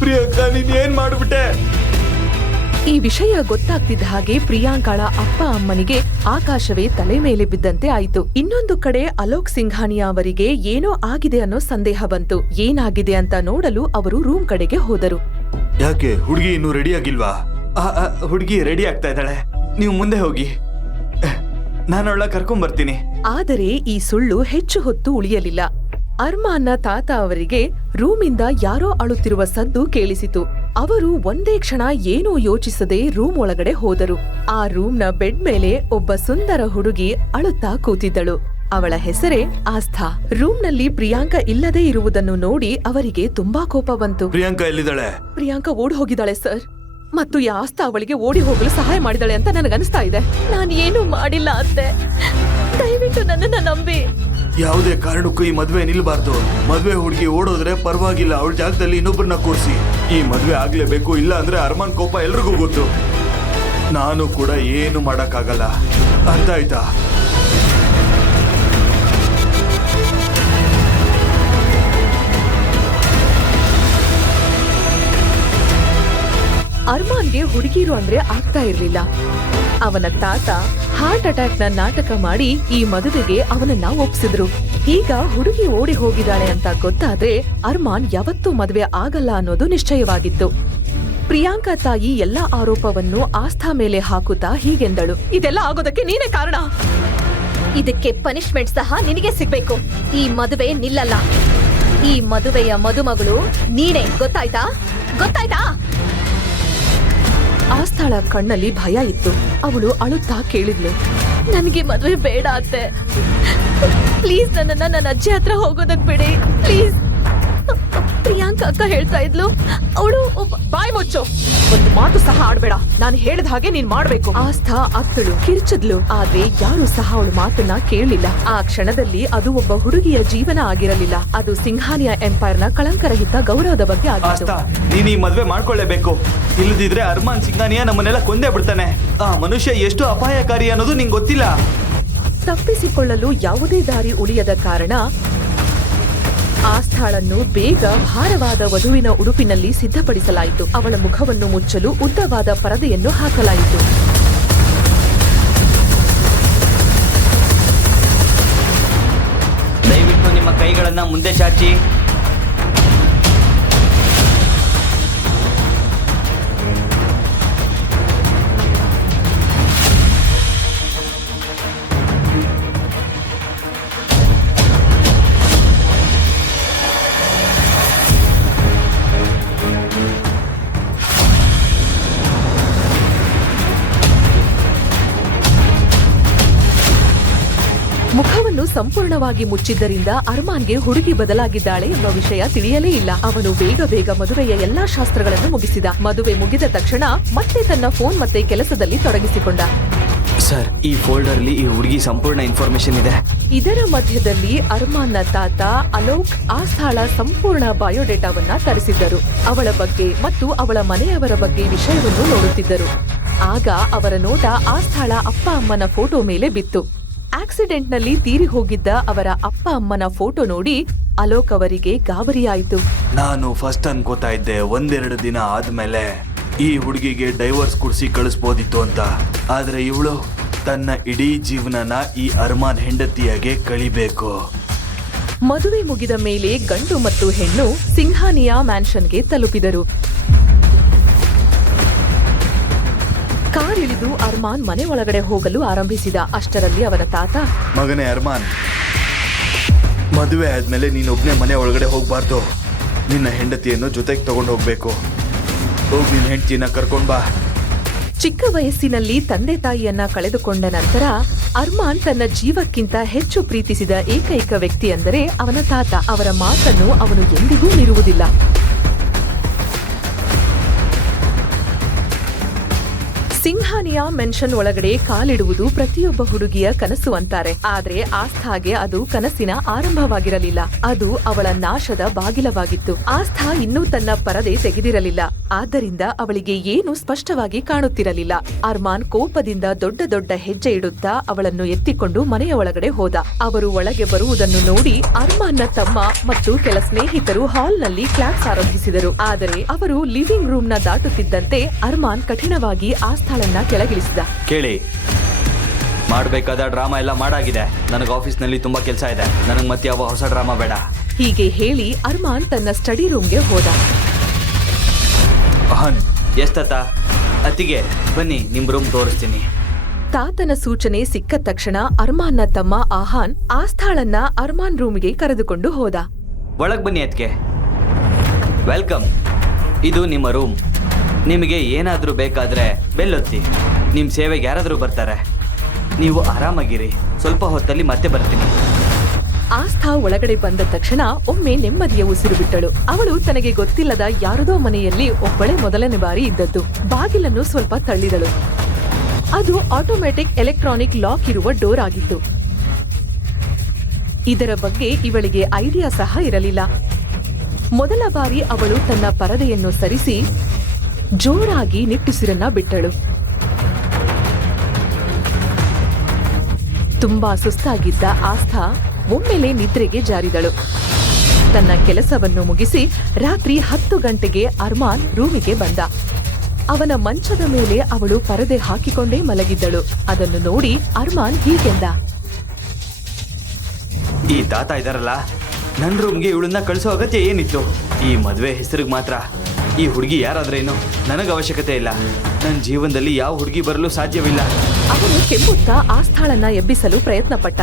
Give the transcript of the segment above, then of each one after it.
ಪ್ರಿಯಾಂಕಾ, ನೀನ್ ಏನ್ ಮಾಡ್ಬಿಟ್ಟೆ? ಈ ವಿಷಯ ಗೊತ್ತಾಗ್ತಿದ್ದ ಹಾಗೆ ಪ್ರಿಯಾಂಕಾಳ ಅಪ್ಪ ಅಮ್ಮನಿಗೆ ಆಕಾಶವೇ ತಲೆ ಮೇಲೆ ಬಿದ್ದಂತೆ ಆಯಿತು. ಇನ್ನೊಂದು ಕಡೆ ಅಲೋಕ್ ಸಿಂಘಾನಿಯಾ ಅವರಿಗೆ ಏನೋ ಆಗಿದೆ ಅನ್ನೋ ಸಂದೇಹ ಬಂತು. ಏನಾಗಿದೆ ಅಂತ ನೋಡಲು ಅವರು ರೂಮ್ ಕಡೆಗೆ ಹೋದರು. ಯಾಕೆ ಹುಡುಗಿ ಇನ್ನೂ ರೆಡಿ ಆಗಿಲ್ವಾ? ಹುಡುಗಿ ರೆಡಿ ಆಗ್ತಾ ಇದ್ದಾಳೆ, ನೀವು ಮುಂದೆ ಹೋಗಿ, ನಾನು ಅವಳ ಕರ್ಕೊಂಡ್ ಬರ್ತೀನಿ. ಆದರೆ ಈ ಸುಳ್ಳು ಹೆಚ್ಚು ಹೊತ್ತು ಉಳಿಯಲಿಲ್ಲ. ಅರ್ಮಾನ್ನ ತಾತ ಅವರಿಗೆ ರೂಮಿಂದ ಯಾರೋ ಅಳುತ್ತಿರುವ ಸದ್ದು ಕೇಳಿಸಿತು. ಅವರು ಒಂದೇ ಕ್ಷಣ ಏನೂ ಯೋಚಿಸದೆ ರೂಮ್ ಒಳಗಡೆ ಹೋದರು. ಆ ರೂಮ್ನ ಬೆಡ್ ಮೇಲೆ ಒಬ್ಬ ಸುಂದರ ಹುಡುಗಿ ಅಳುತ್ತಾ ಕೂತಿದ್ದಳು. ಅವಳ ಹೆಸರೇ ಆಸ್ಥಾ. ರೂಮ್ನಲ್ಲಿ ಪ್ರಿಯಾಂಕಾ ಇಲ್ಲದೆ ಇರುವುದನ್ನು ನೋಡಿ ಅವರಿಗೆ ತುಂಬಾ ಕೋಪ ಬಂತು. ಪ್ರಿಯಾಂಕಾ ಎಲ್ಲಿದ್ದಾಳೆ? ಪ್ರಿಯಾಂಕಾ ಓಡಿ ಹೋಗಿದ್ದಾಳೆ ಸರ್. ಮತ್ತು ಈ ಆಸ್ಥಾ ಅವಳಿಗೆ ಓಡಿ ಹೋಗಲು ಸಹಾಯ ಮಾಡಿದಾಳೆ ಅಂತ ನನಗನ್ನಿಸ್ತಾ ಇದೆ. ನಾನು ಏನೂ ಮಾಡಿಲ್ಲ ಅತ್ತೆ, ದಯವಿಟ್ಟು ನನ್ನನ್ನ ನಂಬಿ. ಯಾವುದೇ ಕಾರಣಕ್ಕೂ ಈ ಮದ್ವೆ ನಿಲ್ಬಾರ್ದು. ಮದ್ವೆ ಹುಡುಗಿ ಓಡೋದ್ರೆ ಪರವಾಗಿಲ್ಲ, ಅವಳ ಜಾಗದಲ್ಲಿ ಇನ್ನೊಬ್ಬರನ್ನ ಕೂರಿಸಿ. ಈ ಮದ್ವೆ ಆಗ್ಲೇಬೇಕು, ಇಲ್ಲ ಅಂದ್ರೆ ಅರ್ಮಾನ್ ಕೋಪ ಎಲ್ರಿಗೂ ಗೊತ್ತು. ನಾನು ಕೂಡ ಏನು ಮಾಡಕ್ಕಾಗಲ್ಲ, ಅರ್ಥ ಆಯ್ತಾ? ಅರ್ಮಾನ್ಗೆ ಹುಡುಗಿರು ಅಂದ್ರೆ ಆಗ್ತಾ ಇರ್ಲಿಲ್ಲ. ಅವನ ತಾತ ಹಾರ್ಟ್ ಅಟ್ಯಾಕ್ ನ ನಾಟಕ ಮಾಡಿ ಈ ಮದುವೆಗೆ ಅವನನ್ನ ಒಪ್ಸಿದ್ರು. ಈಗ ಹುಡುಗಿ ಓಡಿ ಹೋಗಿದ್ದಾಳೆ ಅಂತ ಗೊತ್ತಾದ್ರೆ ಅರ್ಮಾನ್ ಯಾವತ್ತೂ ಮದುವೆ ಆಗಲ್ಲ ಅನ್ನೋದು ನಿಶ್ಚಯವಾಗಿತ್ತು. ಪ್ರಿಯಾಂಕಾ ತಾಯಿ ಎಲ್ಲಾ ಆರೋಪವನ್ನು ಆಸ್ಥಾ ಮೇಲೆ ಹಾಕುತ್ತಾ ಹೀಗೆಂದಳು, ಇದೆಲ್ಲ ಆಗೋದಕ್ಕೆ ನೀನೇ ಕಾರಣ. ಇದಕ್ಕೆ ಪನಿಷ್ಮೆಂಟ್ ಸಹ ನಿನಗೆ ಸಿಗ್ಬೇಕು. ಈ ಮದುವೆ ನಿಲ್ಲಲ್ಲ. ಈ ಮದುವೆಯ ಮದುಮಗಳು ನೀನೇ, ಗೊತ್ತಾಯ್ತಾ? ಗೊತ್ತಾಯ್ತಾ? ಆಸ್ಥಾಳ ಕಣ್ಣಲ್ಲಿ ಭಯ ಇತ್ತು. ಅವಳು ಅಳುತ್ತಾ ಕೇಳಿದ್ಲು, ನನಗೆ ಮದುವೆ ಬೇಡ ಅತ್ತೆ, ಪ್ಲೀಸ್ ನನ್ನನ್ನ ನನ್ನ ಅಜ್ಜಿ ಹತ್ರ ಹೋಗೋದಕ್ ಬಿಡಿ ಪ್ಲೀಸ್. ಪ್ರಿಯಾಂಕಾ ಅಕ್ಕ ಹೇಳ್ತಾ ಇದ್ಲು, ಅವಳು ಬಾಯ್ ಮುಚ್ಚು, ಒಂದು ಮಾತು ಸಹ ಆಡ್ಬೇಡ, ನಾನು ಹೇಳಿದ ಹಾಗೆ ನೀನ್ ಮಾಡ್ಬೇಕು. ಆಸ್ಥಾ ಅತ್ತಳು ಕಿರ್ಚಿದ್ಲು, ಆದ್ರೆ ಯಾರು ಸಹ ಅವಳು ಮಾತನ್ನ ಕೇಳಲಿಲ್ಲ. ಆ ಕ್ಷಣದಲ್ಲಿ ಅದು ಒಬ್ಬ ಹುಡುಗಿಯ ಜೀವನ ಆಗಿರಲಿಲ್ಲ, ಅದು ಸಿಂಘಾನಿಯಾ ಎಂಪೈರ್ ನ ಕಳಂಕರಹಿತ ಗೌರವದ ಬಗ್ಗೆ ಆಗಿತ್ತು. ನೀನ್ ಈ ಮದ್ವೆ ಮಾಡ್ಕೊಳ್ಳೇಬೇಕು, ಇಲ್ಲದಿದ್ರೆ ಅರ್ಮಾನ್ ಸಿಂಘಾನಿಯಾ ನಮ್ಮನ್ನೆಲ್ಲ ಕೊಂದೇ ಬಿಡ್ತಾನೆ. ಆ ಮನುಷ್ಯ ಎಷ್ಟು ಅಪಾಯಕಾರಿ ಅನ್ನೋದು ನಿಂಗೆ ಗೊತ್ತಿಲ್ಲ. ತಪ್ಪಿಸಿಕೊಳ್ಳಲು ಯಾವುದೇ ದಾರಿ ಉಳಿಯದ ಕಾರಣ ಆಸ್ಥಾಳನ್ನು ಬೇಗ ಭಾರವಾದ ವಧುವಿನ ಉಡುಪಿನಲ್ಲಿ ಸಿದ್ಧಪಡಿಸಲಾಯಿತು. ಅವಳ ಮುಖವನ್ನು ಮುಚ್ಚಲು ಉದ್ದವಾದ ಪರದೆಯನ್ನು ಹಾಕಲಾಯಿತು. ದಯವಿಟ್ಟು ನಿಮ್ಮ ಕೈಗಳನ್ನ ಮುಂದೆ ಚಾಚಿ. ಮುಖವನ್ನು ಸಂಪೂರ್ಣವಾಗಿ ಮುಚ್ಚಿದ್ದರಿಂದ ಅರ್ಮಾನ್ಗೆ ಹುಡುಗಿ ಬದಲಾಗಿದ್ದಾಳೆ ಎಂಬ ವಿಷಯ ತಿಳಿಯಲೇ ಇಲ್ಲ. ಅವನು ಬೇಗ ಬೇಗ ಮದುವೆಯ ಎಲ್ಲಾ ಶಾಸ್ತ್ರಗಳನ್ನು ಮುಗಿಸಿದ. ಮದುವೆ ಮುಗಿದ ತಕ್ಷಣ ಮತ್ತೆ ತನ್ನ ಫೋನ್ ಮತ್ತೆ ಕೆಲಸದಲ್ಲಿ ತೊಡಗಿಸಿಕೊಂಡ. ಸರ್, ಈ ಫೋಲ್ಡರ್ ಈ ಹುಡುಗಿ ಸಂಪೂರ್ಣ ಇನ್ಫಾರ್ಮೇಶನ್ ಇದೆ. ಇದರ ಮಧ್ಯದಲ್ಲಿ ಅರ್ಮಾನ್ನ ತಾತ ಅಲೋಕ್ ಆಸ್ಥಾಳ ಸಂಪೂರ್ಣ ಬಯೋಡೇಟಾವನ್ನ ತರಿಸಿದ್ದರು. ಅವಳ ಬಗ್ಗೆ ಮತ್ತು ಅವಳ ಮನೆಯವರ ಬಗ್ಗೆ ವಿಷಯವನ್ನು ನೋಡುತ್ತಿದ್ದರು. ಆಗ ಅವರ ನೋಟ ಆಸ್ಥಾಳ ಅಪ್ಪ ಅಮ್ಮನ ಫೋಟೋ ಮೇಲೆ ಬಿತ್ತು. ಆಕ್ಸಿಡೆಂಟ್ ನಲ್ಲಿ ತೀರಿ ಹೋಗಿದ್ದ ಅವರ ಅಪ್ಪ ಅಮ್ಮನ ಫೋಟೋ ನೋಡಿ ಅಲೋಕ್ ಅವರಿಗೆ ಗಾಬರಿಯಾಯಿತು. ನಾನು ಫಸ್ಟ್ ಅನ್ಕೋತಾ ಇದ್ದೆ ಒಂದೆರಡು ದಿನ ಆದ್ಮೇಲೆ ಈ ಹುಡುಗಿಗೆ ಡೈವರ್ಸ್ ಕುಡಿಸಿ ಕಳಿಸ್ಬೋದಿತ್ತು ಅಂತ. ಆದ್ರೆ ಇವಳು ತನ್ನ ಇಡೀ ಜೀವನನ ಈ ಅರ್ಮಾನ್ ಹೆಂಡತಿಯಾಗೆ ಕಳಿಬೇಕು. ಮದುವೆ ಮುಗಿದ ಮೇಲೆ ಗಂಡು ಮತ್ತು ಹೆಣ್ಣು ಸಿಂಘಾನಿಯಾ ಮ್ಯಾನ್ಷನ್ಗೆ ತಲುಪಿದರು. ಕಾರ್ ಇಳಿದು ಅರ್ಮಾನ್ ಮನೆ ಒಳಗಡೆ ಹೋಗಲು ಆರಂಭಿಸಿದ. ಅಷ್ಟರಲ್ಲಿ ಅವರ ತಾತ, ಮಗನೇ ಅರ್ಮಾನ್, ಮದುವೆ ಆದ್ಮೇಲೆ ನೀನೊಬ್ನೇ ಮನೆ ಒಳಗಡೆ ಹೋಗ್ಬಾರ್ದು. ನಿನ್ನ ಹೆಂಡತಿಯನ್ನು ಜೊತೆಗೆ ತಗೊಂಡು ಹೋಗ್ಬೇಕು. ಹೋಗಿ ನಿನ್ನ ಹೆಂಡತಿನ ಕರ್ಕೊಂಡ್ ಬಾ. ಚಿಕ್ಕ ವಯಸ್ಸಿನಲ್ಲಿ ತಂದೆ ತಾಯಿಯನ್ನ ಕಳೆದುಕೊಂಡ ನಂತರ ಅರ್ಮಾನ್ ತನ್ನ ಜೀವಕ್ಕಿಂತ ಹೆಚ್ಚು ಪ್ರೀತಿಸಿದ ಏಕೈಕ ವ್ಯಕ್ತಿ ಅಂದರೆ ಅವನ ತಾತ. ಅವರ ಮಾತನ್ನು ಅವನು ಎಂದಿಗೂ ಮೀರುವುದಿಲ್ಲ. ಸಿಂಘಾನಿಯಾ ಮೆನ್ಷನ್ ಒಳಗಡೆ ಕಾಲಿಡುವುದು ಪ್ರತಿಯೊಬ್ಬ ಹುಡುಗಿಯ ಕನಸು ಅಂತಾರೆ. ಆದ್ರೆ ಆಸ್ಥಾಗೆ ಅದು ಕನಸಿನ ಆರಂಭವಾಗಿರಲಿಲ್ಲ, ಅದು ಅವಳ ನಾಶದ ಬಾಗಿಲವಾಗಿತ್ತು. ಆಸ್ಥಾ ಇನ್ನೂ ತನ್ನ ಪರದೆ ತೆಗೆದಿರಲಿಲ್ಲ, ಆದ್ದರಿಂದ ಅವಳಿಗೆ ಏನು ಸ್ಪಷ್ಟವಾಗಿ ಕಾಣುತ್ತಿರಲಿಲ್ಲ. ಅರ್ಮಾನ್ ಕೋಪದಿಂದ ದೊಡ್ಡ ದೊಡ್ಡ ಹೆಜ್ಜೆ ಇಡುತ್ತಾ ಅವಳನ್ನು ಎತ್ತಿಕೊಂಡು ಮನೆಯ ಒಳಗಡೆ ಹೋದ. ಅವರು ಒಳಗೆ ಬರುವುದನ್ನು ನೋಡಿ ಅರ್ಮಾನ್ನ ತಮ್ಮ ಮತ್ತು ಕೆಲ ಸ್ನೇಹಿತರು ಹಾಲ್ನಲ್ಲಿ ಕ್ಲಾಪ್ಸ್ ಆರಂಭಿಸಿದರು. ಆದರೆ ಅವರು ಲಿವಿಂಗ್ ರೂಮ್ನ ದಾಟುತ್ತಿದ್ದಂತೆ ಅರ್ಮಾನ್ ಕಠಿಣವಾಗಿ ಆಸ್ಥಾಳನ್ನ ಕೆಳಗಿಳಿಸಿದ. ಕೇಳಿ, ಮಾಡಬೇಕಾದ ಡ್ರಾಮಾ ಎಲ್ಲ ಮಾಡಾಗಿದೆ. ನನಗೆ ಆಫೀಸ್ನಲ್ಲಿ ತುಂಬಾ ಕೆಲಸ ಇದೆ. ನನಗೆ ಮತ್ತೆ ಯಾವ ಹೊಸ ಡ್ರಾಮಾ ಬೇಡ. ಹೀಗೆ ಹೇಳಿ ಅರ್ಮಾನ್ ತನ್ನ ಸ್ಟಡಿ ರೂಮ್ಗೆ ಹೋದ. ಅಹನ್, ಎಷ್ಟತ್ತ ಅತ್ತಿಗೆ ಬನ್ನಿ, ನಿಮ್ ರೂಮ್ ತೋರಿಸ್ತೀನಿ. ತಾತನ ಸೂಚನೆ ಸಿಕ್ಕ ತಕ್ಷಣ ಅರ್ಮಾನ್ನ ತಮ್ಮ ಆಹಾನ್ ಆಸ್ಥಾಳನ್ನ ಅರ್ಮಾನ್ ರೂಮ್ಗೆ ಕರೆದುಕೊಂಡು ಹೋದ. ಒಳಗ್ ಬನ್ನಿ ಅತ್ತಿಗೆ. ವೆಲ್ಕಮ್. ಇದು ನಿಮ್ಮ ರೂಮ್. ನಿಮಗೆ ಏನಾದರೂ ಬೇಕಾದ್ರೆ ಬೆಲ್ಲೊತ್ತಿ. ನಿಮ್ಮ ಸೇವೆಗೆ ಯಾರಾದರೂ ಬರ್ತಾರೆ. ನೀವು ಆರಾಮಾಗಿರಿ. ಸ್ವಲ್ಪ ಹೊತ್ತಲ್ಲಿ ಮತ್ತೆ ಬರ್ತೀನಿ. ಆಸ್ಥಾ ಒಳಗಡೆ ಬಂದ ತಕ್ಷಣ ಒಮ್ಮೆ ನೆಮ್ಮದಿಯ ಉಸಿರು ಬಿಟ್ಟಳು. ಅವಳು ತನಗೆ ಗೊತ್ತಿಲ್ಲದ ಯಾರದೋ ಮನೆಯಲ್ಲಿ ಒಬ್ಬಳೇ ಮೊದಲನೇ ಬಾರಿ ಇದ್ದದ್ದು. ಬಾಗಿಲನ್ನು ಸ್ವಲ್ಪ ತಳ್ಳಿದಳು. ಅದು ಆಟೋಮ್ಯಾಟಿಕ್ ಎಲೆಕ್ಟ್ರಾನಿಕ್ ಲಾಕ್ ಇರುವ ಡೋರ್ ಆಗಿತ್ತು. ಇದರ ಬಗ್ಗೆ ಇವಳಿಗೆ ಐಡಿಯಾ ಸಹ ಇರಲಿಲ್ಲ. ಮೊದಲ ಬಾರಿ ಅವಳು ತನ್ನ ಪರದೆಯನ್ನು ಸರಿಸಿ ಜೋರಾಗಿ ನಿಟ್ಟುಸಿರನ್ನ ಬಿಟ್ಟಳು. ತುಂಬಾ ಸುಸ್ತಾಗಿದ್ದ ಆಸ್ಥಾ ಒಮ್ಮೆಲೆ ನಿದ್ರೆಗೆ ಜಾರಿದಳು. ತನ್ನ ಕೆಲಸವನ್ನು ಮುಗಿಸಿ ರಾತ್ರಿ 10 ಗಂಟೆಗೆ ಅರ್ಮಾನ್ ರೂಮಿಗೆ ಬಂದ. ಅವನ ಮಂಚದ ಮೇಲೆ ಅವಳು ಪರದೆ ಹಾಕಿಕೊಂಡೇ ಮಲಗಿದ್ದಳು. ಅದನ್ನು ನೋಡಿ ಅರ್ಮಾನ್ ಹೀಗೆಂದ. ಈ ತಾತ ಇದಾರಲ್ಲ, ನನ್ನ ರೂಮ್ಗೆ ಇವಳನ್ನ ಕಳಿಸೋ ಅಗತ್ಯ ಏನಿತ್ತು? ಈ ಮದುವೆ ಹೆಸರಿಗೆ ಮಾತ್ರ. ಈ ಹುಡುಗಿ ಯಾರಾದ್ರೇನು, ನನಗೆ ಅವಶ್ಯಕತೆ ಇಲ್ಲ. ನನ್ನ ಜೀವನದಲ್ಲಿ ಯಾವ ಹುಡುಗಿ ಬರಲು ಸಾಧ್ಯವಿಲ್ಲ. ಅವನು ಕೆಮ್ಮುತ್ತಾ ಆಸ್ಥಾಳನ್ನ ಎಬ್ಬಿಸಲು ಪ್ರಯತ್ನ ಪಟ್ಟ.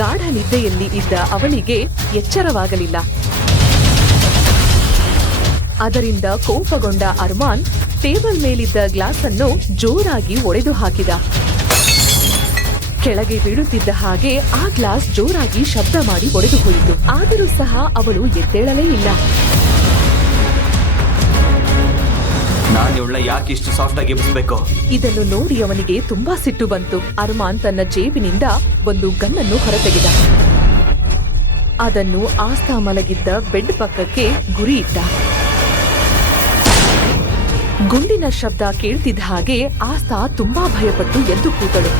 ಗಾಢ ನಿದ್ದೆಯಲ್ಲಿ ಇದ್ದ ಅವಳಿಗೆ ಎಚ್ಚರವಾಗಲಿಲ್ಲ. ಅದರಿಂದ ಕೋಪಗೊಂಡ ಅರ್ಮಾನ್ ಟೇಬಲ್ ಮೇಲಿದ್ದ ಗ್ಲಾಸ್ ಅನ್ನು ಜೋರಾಗಿ ಒಡೆದು ಹಾಕಿದ. ಕೆಳಗೆ ಬೀಳುತ್ತಿದ್ದ ಹಾಗೆ ಆ ಗ್ಲಾಸ್ ಜೋರಾಗಿ ಶಬ್ದ ಮಾಡಿ ಒಡೆದು ಹೋಯಿತು. ಆದರೂ ಸಹ ಅವಳು ಎದ್ದೇಳಲೇ ಇಲ್ಲ. ನಾನು ಇವಳನ್ನ ಯಾಕೆ ಇಷ್ಟು ಸಾಫ್ಟ್ ಆಗಿ ಎಬ್ಬಿಸಬೇಕು? ಇದನ್ನು ನೋಡಿ ಅವನಿಗೆ ತುಂಬಾ ಸಿಟ್ಟು ಬಂತು. ಅರ್ಮಾನ್ ತನ್ನ ಜೇಬಿನಿಂದ ಒಂದು ಗನ್ನನ್ನು ಹೊರತೆಗೆದ. ಅದನ್ನು ಆಸ್ಥಾ ಮಲಗಿದ್ದ ಬೆಡ್ ಪಕ್ಕಕ್ಕೆ ಗುರಿ ಇಟ್ಟ. ಗುಂಡಿನ ಶಬ್ದ ಕೇಳ್ತಿದ್ದ ಹಾಗೆ ಆಸ್ಥಾ ತುಂಬಾ ಭಯಪಟ್ಟು ಎದ್ದು ಕೂತಳು.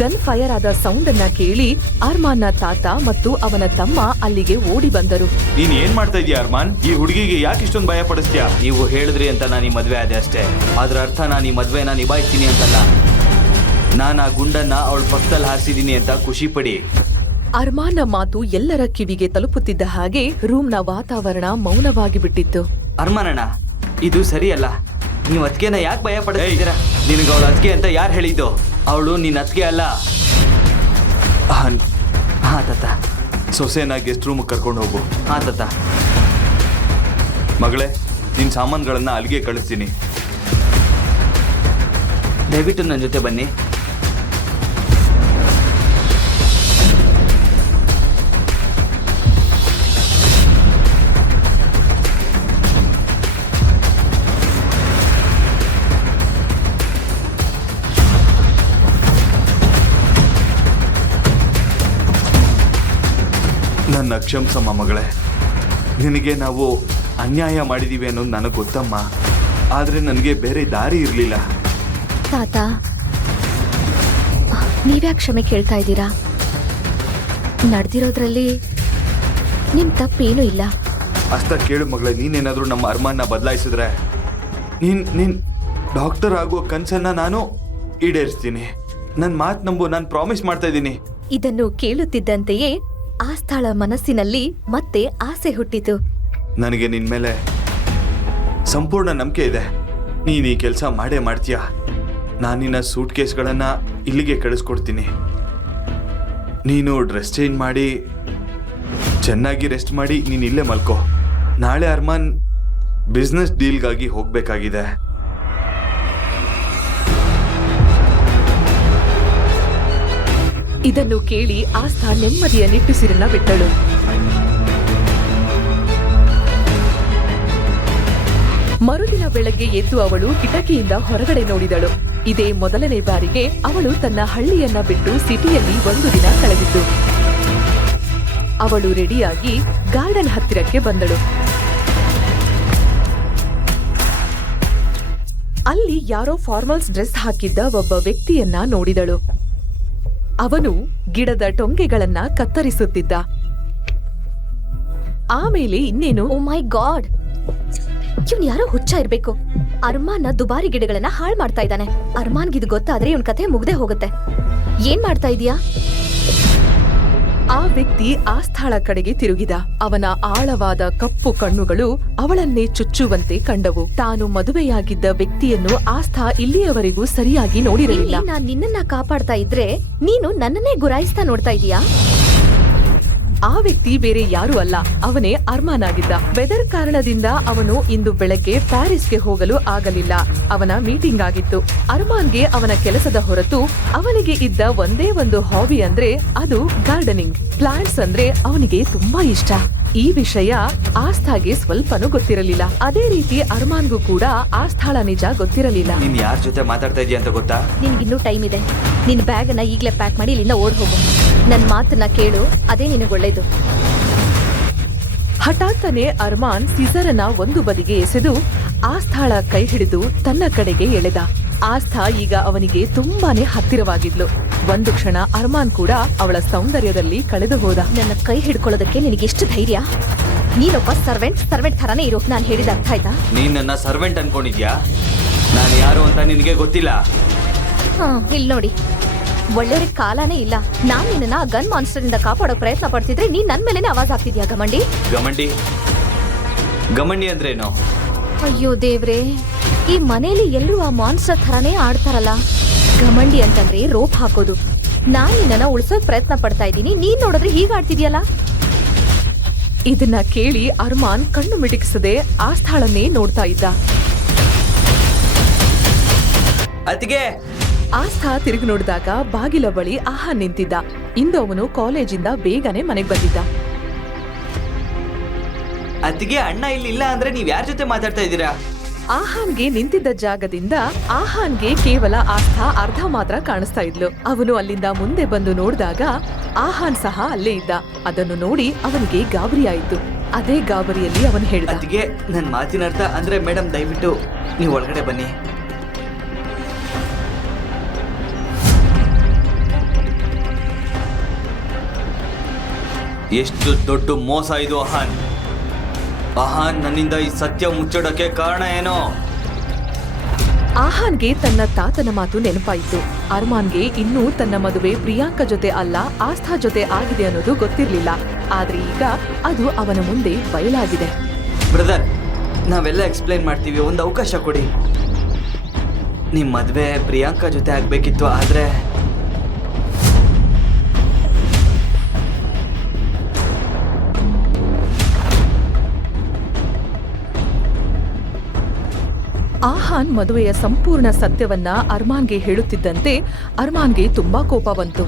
ಗನ್ ಫೈರ್ ಆದ ಸೌಂಡ್ ಅನ್ನ ಕೇಳಿ ಅರ್ಮಾನ್ನ ತಾತ ಮತ್ತು ಅವನ ತಮ್ಮ ಅಲ್ಲಿಗೆ ಓಡಿ ಬಂದರು. ನೀನ್ ಏನ್ ಮಾಡ್ತಾ ಇದೀಯ ಅರ್ಮಾನ್? ಈ ಹುಡುಗಿಗೆ ಯಾಕೆ ಇಷ್ಟೊಂದು ಭಯ ಪಡಿಸ್ತೀಯಾ? ನೀವು ಹೇಳಿದ್ರಿ ಅಂತ ನಾನು ಈ ಮದುವೆ ಆದೆ ಅಷ್ಟೇ. ಅದರ ಅರ್ಥ ನಾನು ಈ ಮದುವೆನ ನಿಭಾಯಿಸ್ತೀನಿ ಅಂತಲ್ಲ. ನಾನು ಆ ಗುಂಡನ್ನ ಅವಳ ಪಕ್ಕದಲ್ಲಿ ಹಾರಿಸಿದೀನಿ ಅಂತ ಖುಷಿ ಪಡಿ. ಅರ್ಮಾನ್ನ ಮಾತು ಎಲ್ಲರ ಕಿವಿಗೆ ತಲುಪುತ್ತಿದ್ದ ಹಾಗೆ ರೂಮ್ನ ವಾತಾವರಣ ಮೌನವಾಗಿ ಬಿಟ್ಟಿತ್ತು. ಅರ್ಮಾನಣ್ಣ, ಇದು ಸರಿಯಲ್ಲ. ನೀವು ಅತ್ತಿಗೆನ ಯಾಕೆ ಭಯ ಪಡ್ತಿದ್ದೀರಾ? ನಿನಗೆ ಅವಳು ಅತ್ತಿಗೆ ಅಂತ ಯಾರು ಹೇಳಿದ್ದು? ಅವಳು ನಿನ್ನ ಅತ್ತಿಗೆ ಅಲ್ಲ. ಅಹನ್, ಹಾ ತಾತ. ಸೊಸೆನ ಗೆಸ್ಟ್ ರೂಮ್ ಕರ್ಕೊಂಡು ಹೋಗು. ಹಾ ತಾತ. ಮಗಳೇ, ನಿನ್ ಸಾಮಾನುಗಳನ್ನ ಅಲ್ಲಿಗೆ ಕಳಿಸ್ತೀನಿ. ದಯವಿಟ್ಟು ನನ್ನ ಜೊತೆ ಬನ್ನಿ. ನನ್ನ ಕ್ಷಮಿಸಮ್ಮ ಮಗಳೇ. ನಿನಗೆ ನಾವು ಅನ್ಯಾಯ ಮಾಡಿದೀವಿ ಅನ್ನೋದು ನನಗೆ ಗೊತ್ತಮ್ಮ. ಆದ್ರೆ ನನಗೆ ಬೇರೆ ದಾರಿ ಇರಲಿಲ್ಲ. ತಾತ, ನೀವ್ಯಾಕೆ ಕ್ಷಮೆ ಕೇಳ್ತಾ ಇದ್ದೀರಾ? ನಡೆದಿರೋದ್ರಲ್ಲಿ ನಿಮ್ ತಪ್ಪೇನೂ ಇಲ್ಲ. ಅಷ್ಟ ಕೇಳು ಮಗಳೇ, ನೀನೇನಾದ್ರೂ ನಮ್ಮ ಅರ್ಮಾನ್ನ ಬದಲಾಯಿಸಿದ್ರೆ ನೀನ್ ಡಾಕ್ಟರ್ ಆಗುವ ಕನ್ಸನ್ನ ನಾನು ಈಡೇರಿಸ್ತೀನಿ. ನನ್ನ ಮಾತು ನಂಬು, ನಾನು ಪ್ರಾಮಿಸ್ ಮಾಡ್ತಾ ಇದ್ದೀನಿ. ಇದನ್ನು ಕೇಳುತ್ತಿದ್ದಂತೆಯೇ ಆಸ್ಥಾಳ ಮನಸ್ಸಿನಲ್ಲಿ ಮತ್ತೆ ಆಸೆ ಹುಟ್ಟಿತು. ನನಗೆ ನಿನ್ ಮೇಲೆ ಸಂಪೂರ್ಣ ನಂಬಿಕೆ ಇದೆ. ನೀನ್ ಈ ಕೆಲಸ ಮಾಡೇ ಮಾಡ್ತೀಯ. ನಾನು ನಿನ್ನ ಸೂಟ್ ಕೇಸ್ಗಳನ್ನ ಇಲ್ಲಿಗೆ ಕಳಿಸ್ಕೊಡ್ತೀನಿ. ನೀನು ಡ್ರೆಸ್ ಚೇಂಜ್ ಮಾಡಿ ಚೆನ್ನಾಗಿ ರೆಸ್ಟ್ ಮಾಡಿ ನೀನು ಇಲ್ಲೇ ಮಲ್ಕೋ. ನಾಳೆ ಅರ್ಮಾನ್ ಬಿಸ್ನೆಸ್ ಡೀಲ್ಗಾಗಿ ಹೋಗ್ಬೇಕಾಗಿದೆ. ಇದನ್ನು ಕೇಳಿ ಆಸ್ಥಾ ನೆಮ್ಮದಿಯ ನಿಟ್ಟುಸಿರನ್ನ ಬಿಟ್ಟಳು. ಮರುದಿನ ಬೆಳಗ್ಗೆ ಎದ್ದು ಅವಳು ಕಿಟಕಿಯಿಂದ ಹೊರಗಡೆ ನೋಡಿದಳು. ಇದೇ ಮೊದಲನೇ ಬಾರಿಗೆ ಅವಳು ತನ್ನ ಹಳ್ಳಿಯನ್ನ ಬಿಟ್ಟು ಸಿಟಿಯಲ್ಲಿ ಒಂದು ದಿನ ಕಳೆದಿದ್ದು. ಅವಳು ರೆಡಿಯಾಗಿ ಗಾರ್ಡನ್ ಹತ್ತಿರಕ್ಕೆ ಬಂದಳು. ಅಲ್ಲಿ ಯಾರೋ ಫಾರ್ಮಲ್ಸ್ ಡ್ರೆಸ್ ಹಾಕಿದ್ದ ಒಬ್ಬ ವ್ಯಕ್ತಿಯನ್ನ ನೋಡಿದಳು. ಅವನು ಗಿಡದ ಟೊಂಗೆಗಳನ್ನ ಕತ್ತರಿಸುತ್ತಿದ್ದ. ಆಮೇಲೆ ಇನ್ನೇನು, ಓ ಮೈ ಗಾಡ್, ಇವ್ನ್ ಯಾರೋ ಹುಚ್ಚ ಇರ್ಬೇಕು. ಅರ್ಮಾನ್ನ ದುಬಾರಿ ಗಿಡಗಳನ್ನ ಹಾಳು ಮಾಡ್ತಾ ಇದ್ದಾನೆ. ಅರ್ಮಾನ್ಗಿದ್ ಗೊತ್ತಾದ್ರೆ ಇವನ್ ಕತೆ ಮುಗ್ದೆ ಹೋಗುತ್ತೆ. ಏನ್ ಮಾಡ್ತಾ ಇದೀಯಾ? ಆ ವ್ಯಕ್ತಿ ಆಸ್ಥಾಳ ಕಡೆಗೆ ತಿರುಗಿದ. ಅವನ ಆಳವಾದ ಕಪ್ಪು ಕಣ್ಣುಗಳು ಅವಳನ್ನೇ ಚುಚ್ಚುವಂತೆ ಕಂಡವು. ತಾನು ಮದುವೆಯಾಗಿದ್ದ ವ್ಯಕ್ತಿಯನ್ನು ಆಸ್ಥಾ ಇಲ್ಲಿಯವರೆಗೂ ಸರಿಯಾಗಿ ನೋಡಿರಲಿಲ್ಲ. ಇಲ್ಲಿ ನಾನ್ ನಿನ್ನನ್ನ ಕಾಪಾಡ್ತಾ ಇದ್ರೆ ನೀನು ನನ್ನನ್ನೇ ಗುರಾಯಿಸ್ತಾ ನೋಡ್ತಾ ಇದೀಯಾ? ಆ ವ್ಯಕ್ತಿ ಬೇರೆ ಯಾರೂ ಅಲ್ಲ, ಅವನೇ ಅರ್ಮಾನ್ ಆಗಿದ್ದ. ವೆದರ್ ಕಾರಣದಿಂದ ಅವನು ಇಂದು ಬೆಳಗ್ಗೆ ಪ್ಯಾರಿಸ್ಗೆ ಹೋಗಲು ಆಗಲಿಲ್ಲ. ಅವನ ಮೀಟಿಂಗ್ ಆಗಿತ್ತು. ಅರ್ಮಾನ್ಗೆ ಅವನ ಕೆಲಸದ ಹೊರತು ಅವನಿಗೆ ಇದ್ದ ಒಂದೇ ಒಂದು ಹಾಬಿ ಅಂದ್ರೆ ಅದು ಗಾರ್ಡನಿಂಗ್. ಪ್ಲಾಂಟ್ಸ್ ಅಂದ್ರೆ ಅವನಿಗೆ ತುಂಬಾ ಇಷ್ಟ. ಈ ವಿಷಯ ಆಸ್ಥಾಗೆ ಸ್ವಲ್ಪನೂ ಗೊತ್ತಿರಲಿಲ್ಲ. ಅದೇ ರೀತಿ ಅರ್ಮಾನ್ಗೂ ಕೂಡ ಆಸ್ಥಾಳ ನಿಜ ಗೊತ್ತಿರಲಿಲ್ಲ. ನೀನ್ ಯಾರ ಜೊತೆ ಮಾತಾಡ್ತಾ ಇದೀಯ ಅಂತ ಗೊತ್ತಾ? ನಿನ್ಗಿನ್ನೂ ಟೈಮ್ ಇದೆ. ನಿನ್ ಬ್ಯಾಗ್ ಅನ್ನ ಈಗ್ಲೇ ಪ್ಯಾಕ್ ಮಾಡಿ ಇಲ್ಲಿಂದ ಓಡ್ ಹೋಗು. ನನ್ ಮಾತನ್ನ ಕೇಳು, ಅದೇ ನಿನಗೆ ಒಳ್ಳೇದು. ಹಠಾತ್ತನೆ ಅರ್ಮಾನ್ ಸಿಸರನ್ನ ಒಂದು ಬದಿಗೆ ಎಸೆದು ಆಸ್ಥಾಳ ಕೈ ಹಿಡಿದು ತನ್ನ ಕಡೆಗೆ ಎಳೆದ. ಆಸ್ಥಾ ಈಗ ಅವನಿಗೆ ತುಂಬಾನೇ ಹತ್ತಿರವಾಗಿದ್ಲು. ಒಂದು ಕ್ಷಣ ಅರ್ಮಾನ್ ಕೂಡ ಅವಳ ಸೌಂದರ್ಯದಲ್ಲಿ ಕಳೆದು ಹೋದ. ನನ್ನ ಕೈ ಹಿಡ್ಕೊಳ್ಳೋದಕ್ಕೆ ನಿನಗೆಷ್ಟು ಧೈರ್ಯ? ನೀನೊಬ್ಬ ಸರ್ವೆಂಟ್ ಥರಾನೇ ಇರು. ನಾನು ಹೇಳಿದ ಅರ್ಥ ಆಯ್ತಾ? ನೀನ್ ನನ್ನ ಸರ್ವೆಂಟ್ ಅನ್ಕೊಂಡಿದ್ಯಾ? ನಾನು ಯಾರು ಅಂತ ನಿನಗೆ ಗೊತ್ತಿಲ್ಲ. ಇಲ್ಲಿ ನೋಡಿ, ಒಳ್ಳೆಯ ಕಾಲನೇ ಇಲ್ಲ. ನಾನ್ ನಿನ್ನ ಗನ್ ಮಾನ್ಸ್ಟರ್ ಇಂದ ಕಾಪಾಡೋ ಪ್ರಯತ್ನ ಪಡ್ತಿದ್ರೆ ನೀನ್ ನನ್ ಮೇಲೆನೆ ಆವಾಜ್ ಆಗ್ತಿದ್ಯಾ ಗಮಂಡಿ? ಗಮಂಡಿ ಅಂದ್ರೇನು? ಅಯ್ಯೋ ದೇವ್ರೆ, ಈ ಮನೇಲಿ ಎಲ್ಲರೂ ಆ ಮಾನ್ಸ್ಟರ್ ಥರಾನೇ ಆಡ್ತಾರಲ್ಲ. ಗಮಂಡಿ ಅಂತಂದ್ರೆ ರೋಪ್ ಹಾಕೋದು. ನಾನ್ ನಿನ್ನ ಉಳಿಸೋದ್ ಪ್ರಯತ್ನ ಪಡ್ತಾ ಇದ್ದೀನಿ, ನೀನ್ ನೋಡಿದ್ರೆ ಹೀಗಾಡ್ತಿದ್ಯಲ್ಲ. ಇದನ್ನ ಕೇಳಿ ಅರ್ಮಾನ್ ಕಣ್ಣು ಮಿಟಿಕಿಸದೆ ಆಸ್ಥಾಳನ್ನೇ ನೋಡ್ತಾ ಇದ್ದ. ಅತಿಗೆ ಆಸ್ಥಾ ತಿರುಗಿ ನೋಡಿದಾಗ ಬಾಗಿಲ ಬಳಿ ಆಹಾನ್ ನಿಂತಿದ್ದ. ಇಂದು ಅವನು ಕಾಲೇಜಿಂದ ಬೇಗನೆ ಮನೆಗೆ ಬಂದಿದ್ದ. ಅತಿಗೆ ಅಣ್ಣ ಇಲ್ಲಿಲ್ಲ ಅಂದ್ರೆ ನೀವ್ ಯಾರ ಜೊತೆ ಮಾತಾಡ್ತಾ ಇದ್ದೀರಾ? ಆಹಾನ್ಗೆ ನಿಂತಿದ್ದ ಜಾಗದಿಂದ ಆಹಾನ್ಗೆ ಕೇವಲ ಆಸ್ಥಾ ಅರ್ಧ ಮಾತ್ರ ಕಾಣಿಸ್ತಾ ಇದ್ಲು. ಅವನು ಅಲ್ಲಿಂದ ಮುಂದೆ ಬಂದು ನೋಡಿದಾಗ ಆಹಾನ್ ಸಹ ಅಲ್ಲೇ ಇದ್ದ. ಅದನ್ನು ನೋಡಿ ಅವನಿಗೆ ಗಾಬರಿಯಾಯಿತು. ಅದೇ ಗಾಬರಿಯಲ್ಲಿ ಅವನು ಹೇಳಿದ, ಅತಿಗೆ ನನ್ ಮಾತಿನ ಅರ್ಥ ಅಂದ್ರೆ ಮೇಡಮ್ ದಯವಿಟ್ಟು ನೀವು ಒಳಗಡೆ ಬನ್ನಿ. ಎಷ್ಟು ದೊಡ್ಡ ಮೋಸ ಇದು ಅಹಾನ್. ಅಹಾನ್ ನನ್ನಿಂದ ಈ ಸತ್ಯ ಮುಚ್ಚೋಡಕ್ಕೆ ಕಾರಣ ಏನೋ? ಆಹಾನ್ಗೆ ತನ್ನ ತಾತನ ಮಾತು ನೆನಪಾಯಿತು. ಅರ್ಮಾನ್ಗೆ ಇನ್ನೂ ತನ್ನ ಮದುವೆ ಪ್ರಿಯಾಂಕ ಜೊತೆ ಅಲ್ಲ ಆಸ್ಥಾ ಜೊತೆ ಆಗಿದೆ ಅನ್ನೋದು ಗೊತ್ತಿರ್ಲಿಲ್ಲ. ಆದ್ರೆ ಈಗ ಅದು ಅವನ ಮುಂದೆ ಬಯಲಾಗಿದೆ. ಬ್ರದರ್, ನಾವೆಲ್ಲ ಎಕ್ಸ್ಪ್ಲೈನ್ ಮಾಡ್ತೀವಿ, ಒಂದು ಅವಕಾಶ ಕೊಡಿ. ನಿಮ್ ಮದ್ವೆ ಪ್ರಿಯಾಂಕಾ ಜೊತೆ ಆಗ್ಬೇಕಿತ್ತು, ಆದ್ರೆ ಆಹಾನ್ ಮದುವೆಯ ಸಂಪೂರ್ಣ ಸತ್ಯವನ್ನ ಅರ್ಮಾನ್ಗೆ ಹೇಳುತ್ತಿದ್ದಂತೆ ಅರ್ಮಾನ್ಗೆ ತುಂಬಾ ಕೋಪ ಬಂತು.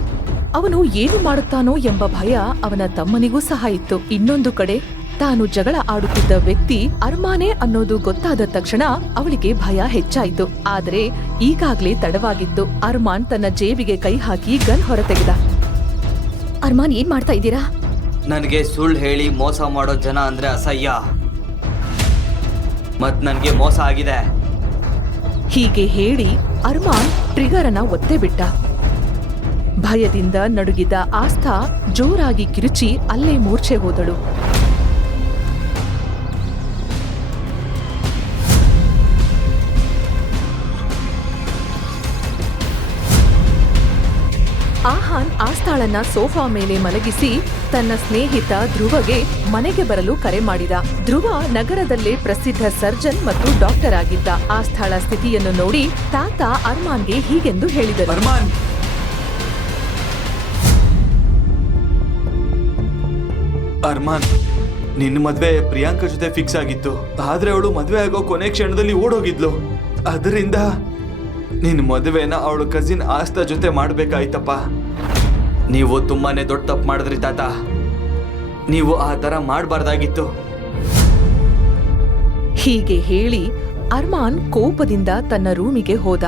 ಅವನು ಏನು ಮಾಡುತ್ತಾನೋ ಎಂಬ ಭಯ ಅವನ ತಮ್ಮನಿಗೂ ಸಹ ಇತ್ತು. ಇನ್ನೊಂದು ಕಡೆ ತಾನು ಜಗಳ ಆಡುತ್ತಿದ್ದ ವ್ಯಕ್ತಿ ಅರ್ಮಾನೇ ಅನ್ನೋದು ಗೊತ್ತಾದ ತಕ್ಷಣ ಅವಳಿಗೆ ಭಯ ಹೆಚ್ಚಾಯಿತು. ಆದರೆ ಈಗಾಗ್ಲೇ ತಡವಾಗಿತ್ತು. ಅರ್ಮಾನ್ ತನ್ನ ಜೇಬಿಗೆ ಕೈ ಹಾಕಿ ಗನ್ ಹೊರತೆಗೆದ. ಅರ್ಮಾನ್, ಏನ್ ಮಾಡ್ತಾ ಇದ್ದೀರಾ? ನನಗೆ ಸುಳ್ಳು ಹೇಳಿ ಮೋಸ ಮಾಡೋ ಜನ ಅಂದ್ರೆ ಅಸಹ್ಯ. ಮತ್ ನನ್ಗೆ ಮೋಸ ಆಗಿದೆ. ಹೀಗೆ ಹೇಳಿ ಅರ್ಮಾನ್ ಟ್ರಿಗರ್ ಅನ್ನ ಒತ್ತೆ ಬಿಟ್ಟ. ಭಯದಿಂದ ನಡುಗಿದ ಆಸ್ಥಾ ಜೋರಾಗಿ ಕಿರುಚಿ ಅಲ್ಲೇ ಮೂರ್ಛೆ ಹೋದಳು. ಆಹಾನ್ ಆಸ್ಥಾಳನ್ನ ಸೋಫಾ ಮೇಲೆ ಮಲಗಿಸಿ ತನ್ನ ಸ್ನೇಹಿತ ಧ್ರುವಗೆ ಮನೆಗೆ ಬರಲು ಕರೆ ಮಾಡಿದ. ಧ್ರುವ ನಗರದಲ್ಲೇ ಪ್ರಸಿದ್ಧ ಸರ್ಜನ್ ಮತ್ತು ಡಾಕ್ಟರ್ ಆಗಿದ್ದ. ಆಸ್ಥಾಳ ಸ್ಥಿತಿಯನ್ನು ನೋಡಿ ತಾತ ಅರ್ಮಾನ್ಗೆ ಹೀಗೆಂದು ಹೇಳಿದರು, ಅರ್ಮಾನ್, ಅರ್ಮಾನ್, ನಿನ್ನ ಮದ್ವೆ ಪ್ರಿಯಾಂಕಾ ಜೊತೆ ಫಿಕ್ಸ್ ಆಗಿತ್ತು. ಆದ್ರೆ ಅವಳು ಮದ್ವೆ ಆಗೋ ಕೊನೆ ಕ್ಷಣದಲ್ಲಿ ಓಡೋಗಿದ್ಲು. ಅದರಿಂದ ನಿನ್ನ ಮದುವೆನ ಅವಳು ಕಸಿನ್ ಆಸ್ಥಾ ಜೊತೆ ಮಾಡ್ಬೇಕಾಯ್ತಪ್ಪ. ನೀವು ತುಂಬಾನೇ ದೊಡ್ಡ ತಪ್ಪು ಮಾಡಿದ್ರಿ ತಾತ. ನೀವು ಆ ತರ ಮಾಡಬಾರ್ದಾಗಿತ್ತು. ಹೀಗೆ ಹೇಳಿ ಅರ್ಮಾನ್ ಕೋಪದಿಂದ ತನ್ನ ರೂಮಿಗೆ ಹೋದ.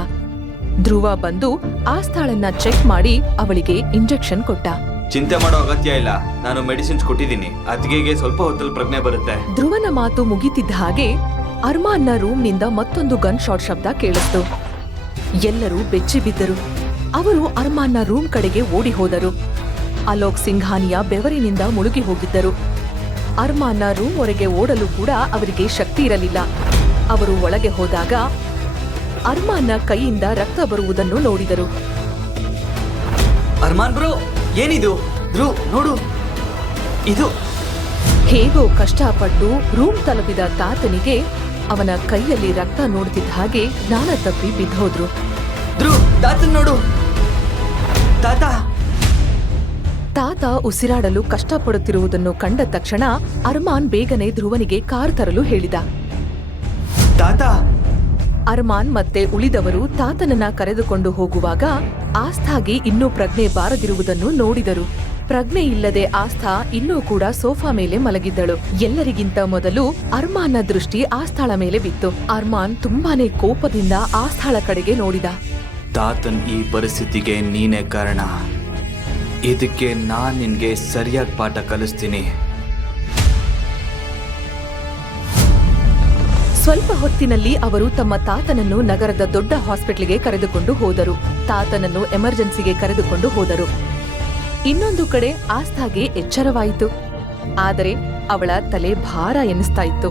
ಧ್ರುವ ಬಂದು ಆಸ್ಥಾಳನ್ನ ಚೆಕ್ ಮಾಡಿ ಅವಳಿಗೆ ಇಂಜೆಕ್ಷನ್ ಕೊಟ್ಟ. ಚಿಂತೆ ಮಾಡೋ ಅಗತ್ಯ ಇಲ್ಲ, ನಾನು ಮೆಡಿಸಿನ್ಸ್ ಕೊಟ್ಟಿದ್ದೀನಿ. ಅತ್ತಿಗೆಗೆ ಸ್ವಲ್ಪ ಹೊತ್ತಲ್ಲಿ ಪ್ರಜ್ಞೆ ಬರುತ್ತೆ. ಧ್ರುವನ ಮಾತು ಮುಗಿತಿದ್ದ ಹಾಗೆ ಅರ್ಮಾನ್ನ ರೂಮ್ನಿಂದ ಮತ್ತೊಂದು ಗನ್ ಶಾಟ್ ಶಬ್ದ ಕೇಳಿಸ್ತು. ಎಲ್ಲರೂ ಬೆಚ್ಚಿ ಬಿದ್ದರು. ಅವರು ಅರ್ಮಾನ್ನ ರೂಮ್ ಕಡೆಗೆ ಓಡಿ ಹೋದರು. ಅಲೋಕ್ ಸಿಂಘಾನಿಯ ಬೆವರಿನಿಂದ ಮುಳುಗಿ ಹೋಗಿದ್ದರು. ಅರ್ಮಾನ್ನ ರೂಮ್ ಹೊರಗೆ ಓಡಲು ಕೂಡ ಅವರಿಗೆ ಶಕ್ತಿ ಇರಲಿಲ್ಲ. ಅವರು ಒಳಗೆ ಹೋದಾಗ ಅರ್ಮಾನ್ನ ಕೈಯಿಂದ ರಕ್ತ ಬರುವುದನ್ನು ನೋಡಿದರು. ಅರ್ಮಾನ್ ಬ್ರೋ, ಏನಿದು? ಧ್ರುವ್ ನೋಡು, ಇದು ಹೇಗೋ ಕಷ್ಟಪಟ್ಟು ರೂಮ್ ತಲುಪಿದ ತಾತನಿಗೆ ಅವನ ಕೈಯಲ್ಲಿ ರಕ್ತ ನೋಡ್ತಿದ್ದ ಹಾಗೆ ಜ್ಞಾನ ತಪ್ಪಿ ಬಿದ್ದೋದ್ರು. ಧ್ರುವ್, ತಾತನ್ ನೋಡು. ತಾತ ತಾತ ಉಸಿರಾಡಲು ಕಷ್ಟಪಡುತ್ತಿರುವುದನ್ನು ಕಂಡ ತಕ್ಷಣ ಅರ್ಮಾನ್ ಬೇಗನೆ ಧ್ರುವನಿಗೆ ಕಾರ್ ತರಲು ಹೇಳಿದ. ತಾತ ಅರ್ಮಾನ್ ಮತ್ತೆ ಉಳಿದವರು ತಾತನನ್ನ ಕರೆದುಕೊಂಡು ಹೋಗುವಾಗ ಆಸ್ಥಾಗೆ ಇನ್ನೂ ಪ್ರಜ್ಞೆ ಬಾರದಿರುವುದನ್ನು ನೋಡಿದರು. ಪ್ರಜ್ಞೆ ಇಲ್ಲದೆ ಆಸ್ಥಾ ಇನ್ನೂ ಕೂಡ ಸೋಫಾ ಮೇಲೆ ಮಲಗಿದ್ದಳು. ಎಲ್ಲರಿಗಿಂತ ಮೊದಲು ಅರ್ಮಾನ್ನ ದೃಷ್ಟಿ ಆಸ್ಥಾಳ ಮೇಲೆ ಬಿತ್ತು. ಅರ್ಮಾನ್ ತುಂಬಾನೇ ಕೋಪದಿಂದ ಆಸ್ಥಾಳ ಕಡೆಗೆ ನೋಡಿದ. ತಾತನ್ ಈ ಪರಿಸ್ಥಿತಿಗೆ ನೀನೇ ಕಾರಣ. ಇದಕ್ಕೆ ನಾನ್ ನಿನ್ಗೆ ಸರಿಯಾಗಿ ಪಾಠ ಕಲಿಸ್ತೀನಿ. ಸ್ವಲ್ಪ ಹೊತ್ತಿನಲ್ಲಿ ಅವರು ತಮ್ಮ ತಾತನನ್ನು ನಗರದ ದೊಡ್ಡ ಹಾಸ್ಪಿಟ್ಲಿಗೆ ಕರೆದುಕೊಂಡು ಹೋದರು. ತಾತನನ್ನು ಎಮರ್ಜೆನ್ಸಿಗೆ ಕರೆದುಕೊಂಡು ಹೋದರು. ಇನ್ನೊಂದು ಕಡೆ ಆಸ್ಥಾಗೆ ಎಚ್ಚರವಾಯಿತು. ಆದರೆ ಅವಳ ತಲೆ ಭಾರ ಎನಿಸ್ತಾ ಇತ್ತು.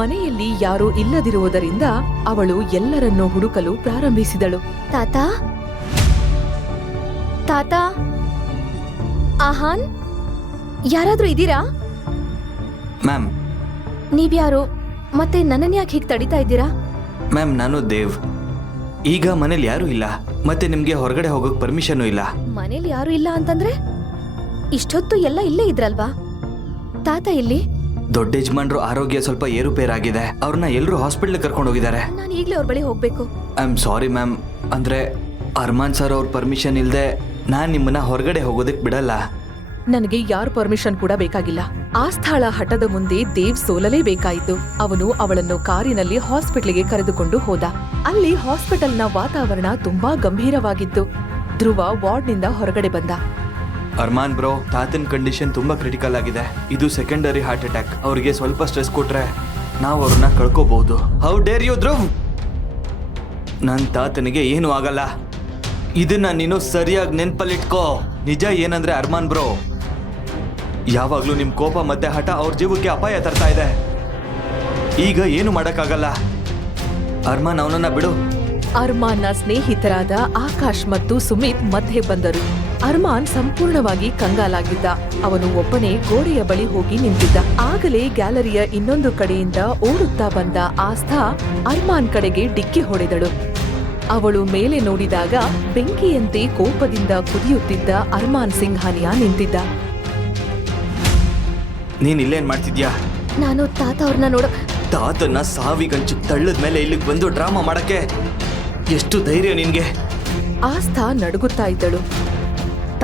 ಮನೆಯಲ್ಲಿ ಯಾರೂ ಇಲ್ಲದಿರುವುದರಿಂದ ಅವಳು ಎಲ್ಲರನ್ನೂ ಹುಡುಕಲು ಪ್ರಾರಂಭಿಸಿದಳು. ತಾತ ತಾತ ಆಹಾನ್, ಯಾರಾದ್ರೂ ಇದೀರಾ? ಮ್ಯಾಮ್, ನೀವ್ಯಾರು? ಮತ್ತೆ ನನ್ನನ್ ಯಾಕೆ ಹೀಗೆ ತಡಿತಾ ಇದ್ದೀರಾ? ಮ್ಯಾಮ್, ನಾನು ದೇವ್. ಈಗ ಮನೇಲಿ ಯಾರೂ ಇಲ್ಲ, ಮತ್ತೆ ನಿಮ್ಗೆ ಹೊರಗಡೆ ಹೋಗೋಕ್ ಪರ್ಮಿಷನ್ ಇಲ್ಲ. ಮನೇಲಿ ಯಾರು ಇಲ್ಲ ಅಂತಂದ್ರೆ ಇಷ್ಟೊತ್ತು ಎಲ್ಲ ಇಲ್ಲೇ ಇದ್ರಲ್ವಾ? ತಾತ ಇಲ್ಲಿ? ದೊಡ್ಡ ಯಜಮಾನ್ರು ಆರೋಗ್ಯ ಸ್ವಲ್ಪ ಏರುಪೇರಾಗಿದೆ. ಅವ್ರನ್ನ ಎಲ್ಲರೂ ಹಾಸ್ಪಿಟ್ಲ್ ಕರ್ಕೊಂಡು ಹೋಗಿದ್ದಾರೆ. ನಾನು ಈಗ್ಲೇ ಅವ್ರ ಬಳಿ ಹೋಗ್ಬೇಕು. I am sorry ma'am. ಅಂದ್ರೆ ಅರ್ಮಾನ್ ಸರ್ ಅವ್ರ ಪರ್ಮಿಷನ್ ಇಲ್ದೆ ನಾನ್ ನಿಮ್ಮನ್ನ ಹೊರಗಡೆ ಹೋಗೋದಕ್ ಬಿಡಲ್ಲ. ನನಗೆ ಯಾರ ಪರ್ಮಿಷನ್ ಕೂಡ ಬೇಕಾಗಿಲ್ಲ. ಆಸ್ಥಾಳ ಹಠದ ಮುಂದೆ ದೇವ್ ಸೋಲಲೇಬೇಕಾಯಿತು. ಅವನು ಅವಳನ್ನು ಕಾರಿನಲ್ಲಿ ಹಾಸ್ಪಿಟ್ಲಿಗೆ ಕರೆದುಕೊಂಡು ಹೋದ. ಅಲ್ಲಿ ಹಾಸ್ಪಿಟಲ್ನ ವಾತಾವರಣ ತುಂಬಾ ಗಂಭೀರವಾಗಿತ್ತು. ಧ್ರುವ ವಾರ್ಡ್ನಿಂದ ಹೊರಗಡೆ ಬಂದ. ಅರ್ಮಾನ್ ಬ್ರೋ, ತಾತನ್ ಕಂಡೀಷನ್ ತುಂಬಾ ಕ್ರಿಟಿಕಲ್ ಆಗಿದೆ. ಇದು ಸೆಕೆಂಡರಿ ಹಾರ್ಟ್ ಅಟ್ಯಾಕ್. ಅವ್ರಿಗೆ ಸ್ವಲ್ಪ ಸ್ಟ್ರೆಸ್ ಕೊಟ್ರೆ ನಾವು ಅವ್ರನ್ನ ಕಳ್ಕೋಬಹುದು. How dare you Dhruv? ನನ್ ತಾತನಿಗೆ ಏನು ಆಗಲ್ಲ. ಇದನ್ನ ನೀನು ಸರಿಯಾಗಿ ನೆನ್ಪಲ್ಲಿಟ್ಕೋ. ನಿಜ ಏನಂದ್ರೆ ಅರ್ಮಾನ್ ಬ್ರೋ, ಯಾವಾಗ್ಲೂ ನಿಮ್ ಕೋಪ ಮತ್ತೆ ಹಠ ಅವ್ರ ಜೀವಕ್ಕೆ ಅಪಾಯ ತರ್ತಾ ಇದೆ. ಈಗ ಏನು ಮಾಡಕ್ಕಾಗಲ್ಲ. ಅರ್ಮಾನ್, ಅವನನ್ನ ಬಿಡು. ಅರ್ಮಾನ್ನ ಸ್ನೇಹಿತರಾದ ಆಕಾಶ್ ಮತ್ತು ಸುಮಿತ್ ಮಧ್ಯೆ ಬಂದರು. ಅರ್ಮಾನ್ ಸಂಪೂರ್ಣವಾಗಿ ಕಂಗಾಲಾಗಿದ್ದ. ಅವನು ಒಬ್ಬನೇ ಗೋಡೆಯ ಬಳಿ ಹೋಗಿ ನಿಂತಿದ್ದ. ಆಗಲೇ ಗ್ಯಾಲರಿಯ ಇನ್ನೊಂದು ಕಡೆಯಿಂದ ಓಡುತ್ತಾ ಬಂದ ಆಸ್ಥಾ ಅರ್ಮಾನ್ ಕಡೆಗೆ ಡಿಕ್ಕಿ ಹೊಡೆದಳು. ಅವಳು ಮೇಲೆ ನೋಡಿದಾಗ ಬೆಂಕಿಯಂತೆ ಕೋಪದಿಂದ ಕುದಿಯುತ್ತಿದ್ದ ಅರ್ಮಾನ್ ಸಿಂಘಾನಿಯಾ ನಿಂತಿದ್ದ. ನೀನ್ ಇಲ್ಲೇನ್ ಮಾಡ್ತಿದ್ಯಾ? ನಾನು ತಾತ ಅವ್ರನ್ನ ನೋಡ. ತಾತನ್ನ ಸಾವಿಗಂಚು ತಳ್ಳದ ಮೇಲೆ ಇಲ್ಲಿಗೆ ಬಂದು ಡ್ರಾಮಾ ಮಾಡಕ್ಕೆ ಎಷ್ಟು ಧೈರ್ಯ ನಿನ್ಗೆ? ಆಸ್ಥಾ ನಡುಗುತ್ತಾ ಇದ್ದಳು.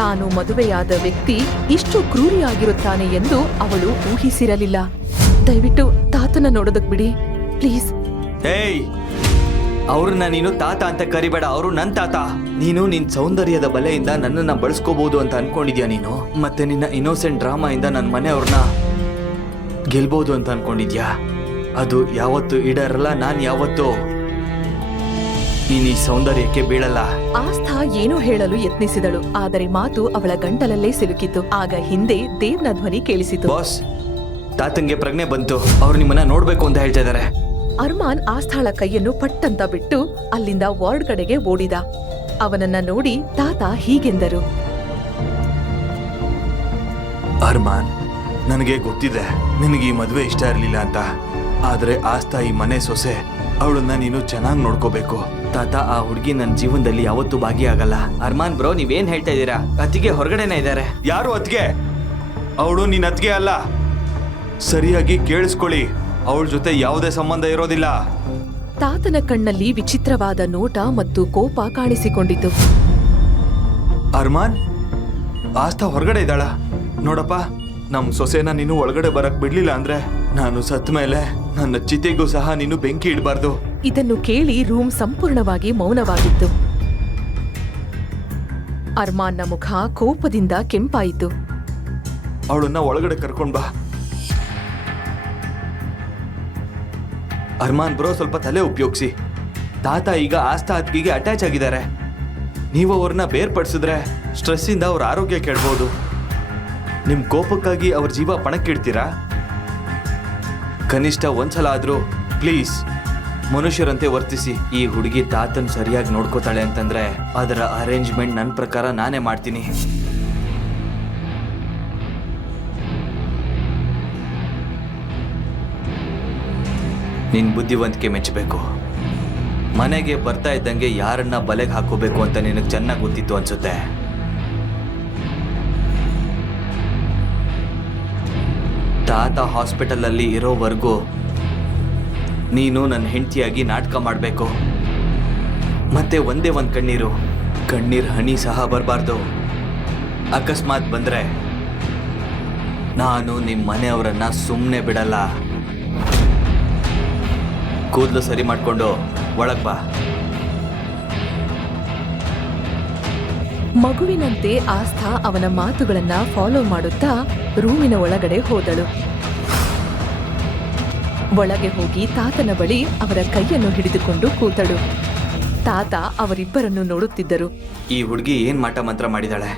ತಾನು ಮದುವೆಯಾದ ವ್ಯಕ್ತಿ ಇಷ್ಟು ಕ್ರೂರಿಯಾಗಿರುತ್ತಾನೆ ಎಂದು ಅವಳು ಊಹಿಸಿರಲಿಲ್ಲ. ದಯವಿಟ್ಟು ತಾತನ ನೋಡೋದಕ್ ಬಿಡಿ ಪ್ಲೀಸ್. ಏಯ್, ಅವ್ರನ್ನ ನೀನು ತಾತ ಅಂತ ಕರಿಬೇಡ. ಅವರು ನನ್ ತಾತ. ನೀನು ನಿನ್ ಸೌಂದರ್ಯದ ಬಲೆಯಿಂದ ನನ್ನನ್ನ ಬಳಸ್ಕೋಬಹುದು ಅಂತ ಅನ್ಕೊಂಡಿದ್ಯಾ ನೀನು? ಮತ್ತೆ ನಿನ್ನ ಇನ್ನೋಸೆಂಟ್ ಡ್ರಾಮಾ ಇಂದ ನನ್ನ ಮನೆಯವ್ರನ್ನ ಗೆಲ್ಬಹುದು ಅಂತ ಅನ್ಕೊಂಡಿದ್ಯಾ? ಅದು ಯಾವತ್ತು ಈಡೇರಲ್ಲ. ನಾನ್ ಯಾವತ್ತು ನೀನ್ ಈ ಸೌಂದರ್ಯಕ್ಕೆ ಬೀಳಲ್ಲ. ಆಸ್ಥಾ ಏನೋ ಹೇಳಲು ಯತ್ನಿಸಿದಳು, ಆದರೆ ಮಾತು ಅವಳ ಗಂಟಲಲ್ಲೇ ಸಿಲುಕಿತು. ಆಗ ಹಿಂದೆ ದೇವ್ನ ಧ್ವನಿ ಕೇಳಿಸಿತು. ಬಾಸ್, ತಾತಂಗೆ ಪ್ರಜ್ಞೆ ಬಂತು. ಅವ್ರು ನಿಮ್ಮನ್ನ ನೋಡ್ಬೇಕು ಅಂತ ಹೇಳ್ತಾ ಇದಾರೆ. ಅರ್ಮಾನ್ ಆಸ್ಥಾಳ ಕೈಯನ್ನು ಪಟ್ಟಂತ ಬಿಟ್ಟು ಅಲ್ಲಿಂದ ವಾರ್ಡ್ ಕಡೆಗೆ ಓಡಿದ. ಅವನನ್ನ ನೋಡಿ ತಾತ ಹೀಗೆಂದರು. ಅರ್ಮಾನ್, ನನಗೆ ಗೊತ್ತಿದೆ ನಿನಗೆ ಈ ಮದುವೆ ಇಷ್ಟ ಇರಲಿಲ್ಲ ಅಂತ. ಆದ್ರೆ ಆಸ್ಥಾ ಈ ಮನೆ ಸೊಸೆ. ಅವಳನ್ನ ನೀನು ಚೆನ್ನಾಗಿ ನೋಡ್ಕೋಬೇಕು. ತಾತ, ಆ ಹುಡುಗಿ ನನ್ನ ಜೀವನದಲ್ಲಿ ಯಾವತ್ತೂ ಭಾಗಿಯಾಗಲ್ಲ. ಅರ್ಮಾನ್ ಬ್ರೋ, ನೀವೇನ್ ಹೇಳ್ತಾ ಇದ್ದೀರಾ? ಅತ್ತಿಗೆ ಹೊರಗಡೆನೇ ಇದ್ದಾರೆ. ಯಾರು ಅತ್ಗೆ? ಅವಳು ನಿನ್ನ ಅತ್ಗೆ ಅಲ್ಲ. ಸರಿಯಾಗಿ ಕೇಳಿಸ್ಕೊಳ್ಳಿ, ಅವಳ ಜೊತೆ ಯಾವುದೇ ಸಂಬಂಧ ಇರೋದಿಲ್ಲ. ತಾತನ ಕಣ್ಣಲ್ಲಿ ವಿಚಿತ್ರವಾದ ನೋಟ ಮತ್ತು ಕೋಪ ಕಾಣಿಸಿಕೊಂಡಿತು. ಅರ್ಮಾನ್, ಆಸ್ಥಾ ಹೊರಗಡೆ ಇದ್ದಾಳ. ನೋಡಪ್ಪ, ನಮ್ ಸೊಸೆನ ನೀನು ಒಳಗಡೆ ಬರಕ್ ಬಿಡ್ಲಿಲ್ಲ ಅಂದ್ರೆ ನಾನು ಸತ್ ಮೇಲೆ ನನ್ನ ಚಿತೆಗೂ ಸಹ ನೀನು ಬೆಂಕಿ ಇಡಬಾರ್ದು. ಇದನ್ನು ಕೇಳಿ ರೂಮ್ ಸಂಪೂರ್ಣವಾಗಿ ಮೌನವಾಗಿತ್ತು. ಅರ್ಮಾನ್ನ ಮುಖ ಕೋಪದಿಂದ ಕೆಂಪಾಯಿತು. ಅವಳನ್ನ ಒಳಗಡೆ ಕರ್ಕೊಂಡ್ ಬಾ. ಅರ್ಮಾನ್ ಬ್ರೋ, ಸ್ವಲ್ಪ ತಲೆ ಉಪಯೋಗಿಸಿ. ತಾತ ಈಗ ಆಸ್ತಾ ಅತ್ತಿಗೆಗೆ ಅಟ್ಯಾಚ್ ಆಗಿದ್ದಾರೆ. ನೀವು ಅವ್ರನ್ನ ಬೇರ್ಪಡಿಸಿದ್ರೆ ಸ್ಟ್ರೆಸ್ಸಿಂದ ಅವ್ರ ಆರೋಗ್ಯ ಕೆಡ್ಬೋದು. ನಿಮ್ ಕೋಪಕ್ಕಾಗಿ ಅವ್ರ ಜೀವ ಪಣಕ್ಕಿಡ್ತೀರಾ? ಕನಿಷ್ಠ ಒಂದ್ಸಲ ಆದ್ರೂ ಪ್ಲೀಸ್ ಮನುಷ್ಯರಂತೆ ವರ್ತಿಸಿ. ಈ ಹುಡುಗಿ ತಾತನ್ ಸರಿಯಾಗಿ ನೋಡ್ಕೋತಾಳೆ ಅಂತಂದ್ರೆ ಅದರ ಅರೇಂಜ್ಮೆಂಟ್ ನನ್ನ ಪ್ರಕಾರ ನಾನೇ ಮಾಡ್ತೀನಿ. ನಿನ್ ಬುದ್ಧಿವಂತಿಕೆ ಮೆಚ್ಚಬೇಕು. ಮನೆಗೆ ಬರ್ತಾ ಇದ್ದಂಗೆ ಯಾರನ್ನ ಬಲೆಗೆ ಹಾಕೋಬೇಕು ಅಂತ ನಿನಗೆ ಚೆನ್ನಾಗಿ ಗೊತ್ತಿತ್ತು ಅನ್ಸುತ್ತೆ. ತಾತ ಹಾಸ್ಪಿಟಲ್ ಅಲ್ಲಿ ಇರೋವರೆಗೂ ನೀನು ನನ್ನ ಹೆಂಡತಿಯಾಗಿ ನಾಟಕ ಮಾಡಬೇಕು. ಮತ್ತೆ ಒಂದೇ ಒಂದು ಕಣ್ಣೀರ್ ಹನಿ ಸಹ ಬರಬಾರ್ದು. ಅಕಸ್ಮಾತ್ ಬಂದ್ರೆ ನಾನು ನಿಮ್ಮ ಮನೆಯವರನ್ನ ಸುಮ್ಮನೆ ಬಿಡಲ್ಲ. ಕೂದಲು ಸರಿ ಮಾಡ್ಕೊಂಡು ಒಳಗ್ ಬಾ. ಮಗುವಿನಂತೆ ಆಸ್ಥಾ ಅವನ ಮಾತುಗಳನ್ನ ಫಾಲೋ ಮಾಡುತ್ತಾ ರೂಮಿನ ಒಳಗಡೆ ಹೋದಳು. ಒಳಗೆ ಹೋಗಿ ತಾತನ ಬಳಿ ಅವರ ಕೈಯನ್ನು ಹಿಡಿದುಕೊಂಡು ಕೂತಳು. ತಾತ ಅವರಿಬ್ಬರನ್ನು ನೋಡುತ್ತಿದ್ದರು. ಈ ಹುಡುಗಿ ಏನ್ ಮಾಟ ಮಂತ್ರ ಮಾಡಿದಾಳೆ?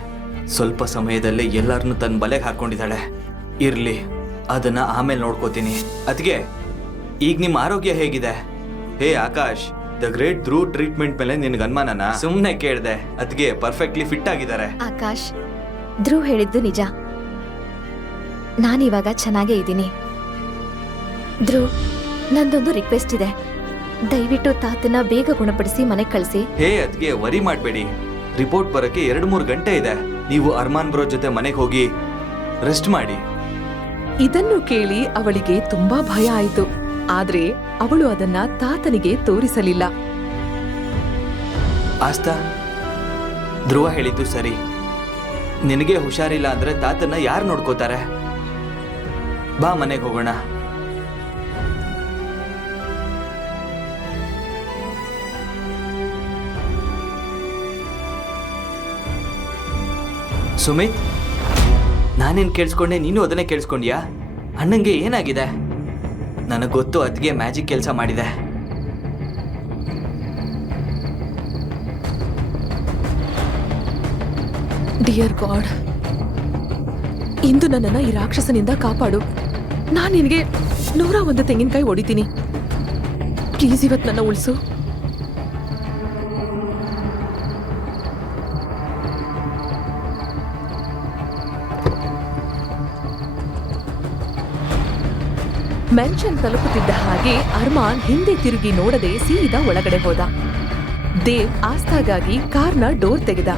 ಸ್ವಲ್ಪ ಸಮಯದಲ್ಲೇ ಎಲ್ಲರನ್ನು ತನ್ನ ಬಲೆಗೆ ಹಾಕೊಂಡಿದ್ದಾಳೆ. ಇರ್ಲಿ, ಅದನ್ನ ಆಮೇಲೆ ನೋಡ್ಕೋತೀನಿ. ಅದ್ಗೆ ಈಗ ನಿಮ್ಮ ಆರೋಗ್ಯ ಹೇಗಿದೆ? Hey Akash, the great Dhruv treatment ಮೇಲೆ ನಿನ್ಗೆ ಅನುಮಾನನಾ? ಸುಮ್ಮನೆ ಕೇಳ್ದೆ. ಅದ್ಗೆ ಪರ್ಫೆಕ್ಟ್ಲಿ ಫಿಟ್ ಆಗಿದ್ದಾರೆ. ಆಕಾಶ್, ಧ್ರುವ್ ಹೇಳಿದ್ದು ನಿಜ. ನಾನಿವಾಗ ಚೆನ್ನಾಗೇ ಇದ್ದೀನಿ. ಧ್ರುವ್, ನಂದೊಂದು ರಿಕ್ವೆಸ್ಟ್ ಇದೆ. ದಯವಿಟ್ಟು ತಾತನ ಬೇಗ ಗುಣಪಡಿಸಿ ಮನೆಗೆ ಕಳಿಸಿ. ಹೇ ಅದ್ಗೆ ವರಿ ಮಾಡಬೇಡಿ. ರಿಪೋರ್ಟ್ ಬರೋಕ್ಕೆ 2-3 ಗಂಟೆ ಇದೆ. ನೀವು ಅರ್ಮಾನ್ ಬ್ರೋ ಜೊತೆ ಮನೆಗೆ ಹೋಗಿ ರೆಸ್ಟ್ ಮಾಡಿ. ಇದನ್ನು ಕೇಳಿ ಅವಳಿಗೆ ತುಂಬಾ ಭಯ ಆಯಿತು. ಆದ್ರೆ ಅವಳು ಅದನ್ನ ತಾತನಿಗೆ ತೋರಿಸಲಿಲ್ಲ. ಆಸ್ತಾ, ಧ್ರುವ ಹೇಳಿದ್ದು ಸರಿ. ನಿನಗೆ ಹುಷಾರಿಲ್ಲ ಅಂದ್ರೆ ತಾತನ್ನ ಯಾರು ನೋಡ್ಕೋತಾರೆ? ಬಾ ಮನೆಗೆ ಹೋಗೋಣ. ಸುಮಿತ್, ನಾನೇನ್ ಕೇಳಿಸ್ಕೊಂಡೆ, ನೀನು ಅದನ್ನೇ ಕೇಳಿಸ್ಕೊಂಡ್ಯಾ? ಅಣ್ಣಂಗೆ ಏನಾಗಿದೆ? ನನಗೆ ಗೊತ್ತು, ಅದ್ಗೆ ಮ್ಯಾಜಿಕ್ ಕೆಲಸ ಮಾಡಿದೆ. ಡಿಯರ್ ಗಾಡ್, ಇಂದು ನನ್ನನ್ನ ಈ ರಾಕ್ಷಸನಿಂದ ಕಾಪಾಡು. ನಾನು ನಿನಗೆ 101 ತೆಂಗಿನಕಾಯಿ ಹೊಡಿತೀನಿ. ಪ್ಲೀಸ್ ಇವತ್ತು ನನ್ನ ಉಳಿಸು. ಮೆನ್ಷನ್ ತಲುಪುತ್ತಿದ್ದ ಹಾಗೆ ಅರ್ಮಾನ್ ಹಿಂದೆ ತಿರುಗಿ ನೋಡದೆ ಸೀದಾ ಒಳಗಡೆ ಹೋದ. ದೇವ್ ಆಸ್ಥಾಗಾಗಿ ಕಾರ್ನ ಡೋರ್ ತೆಗೆದ.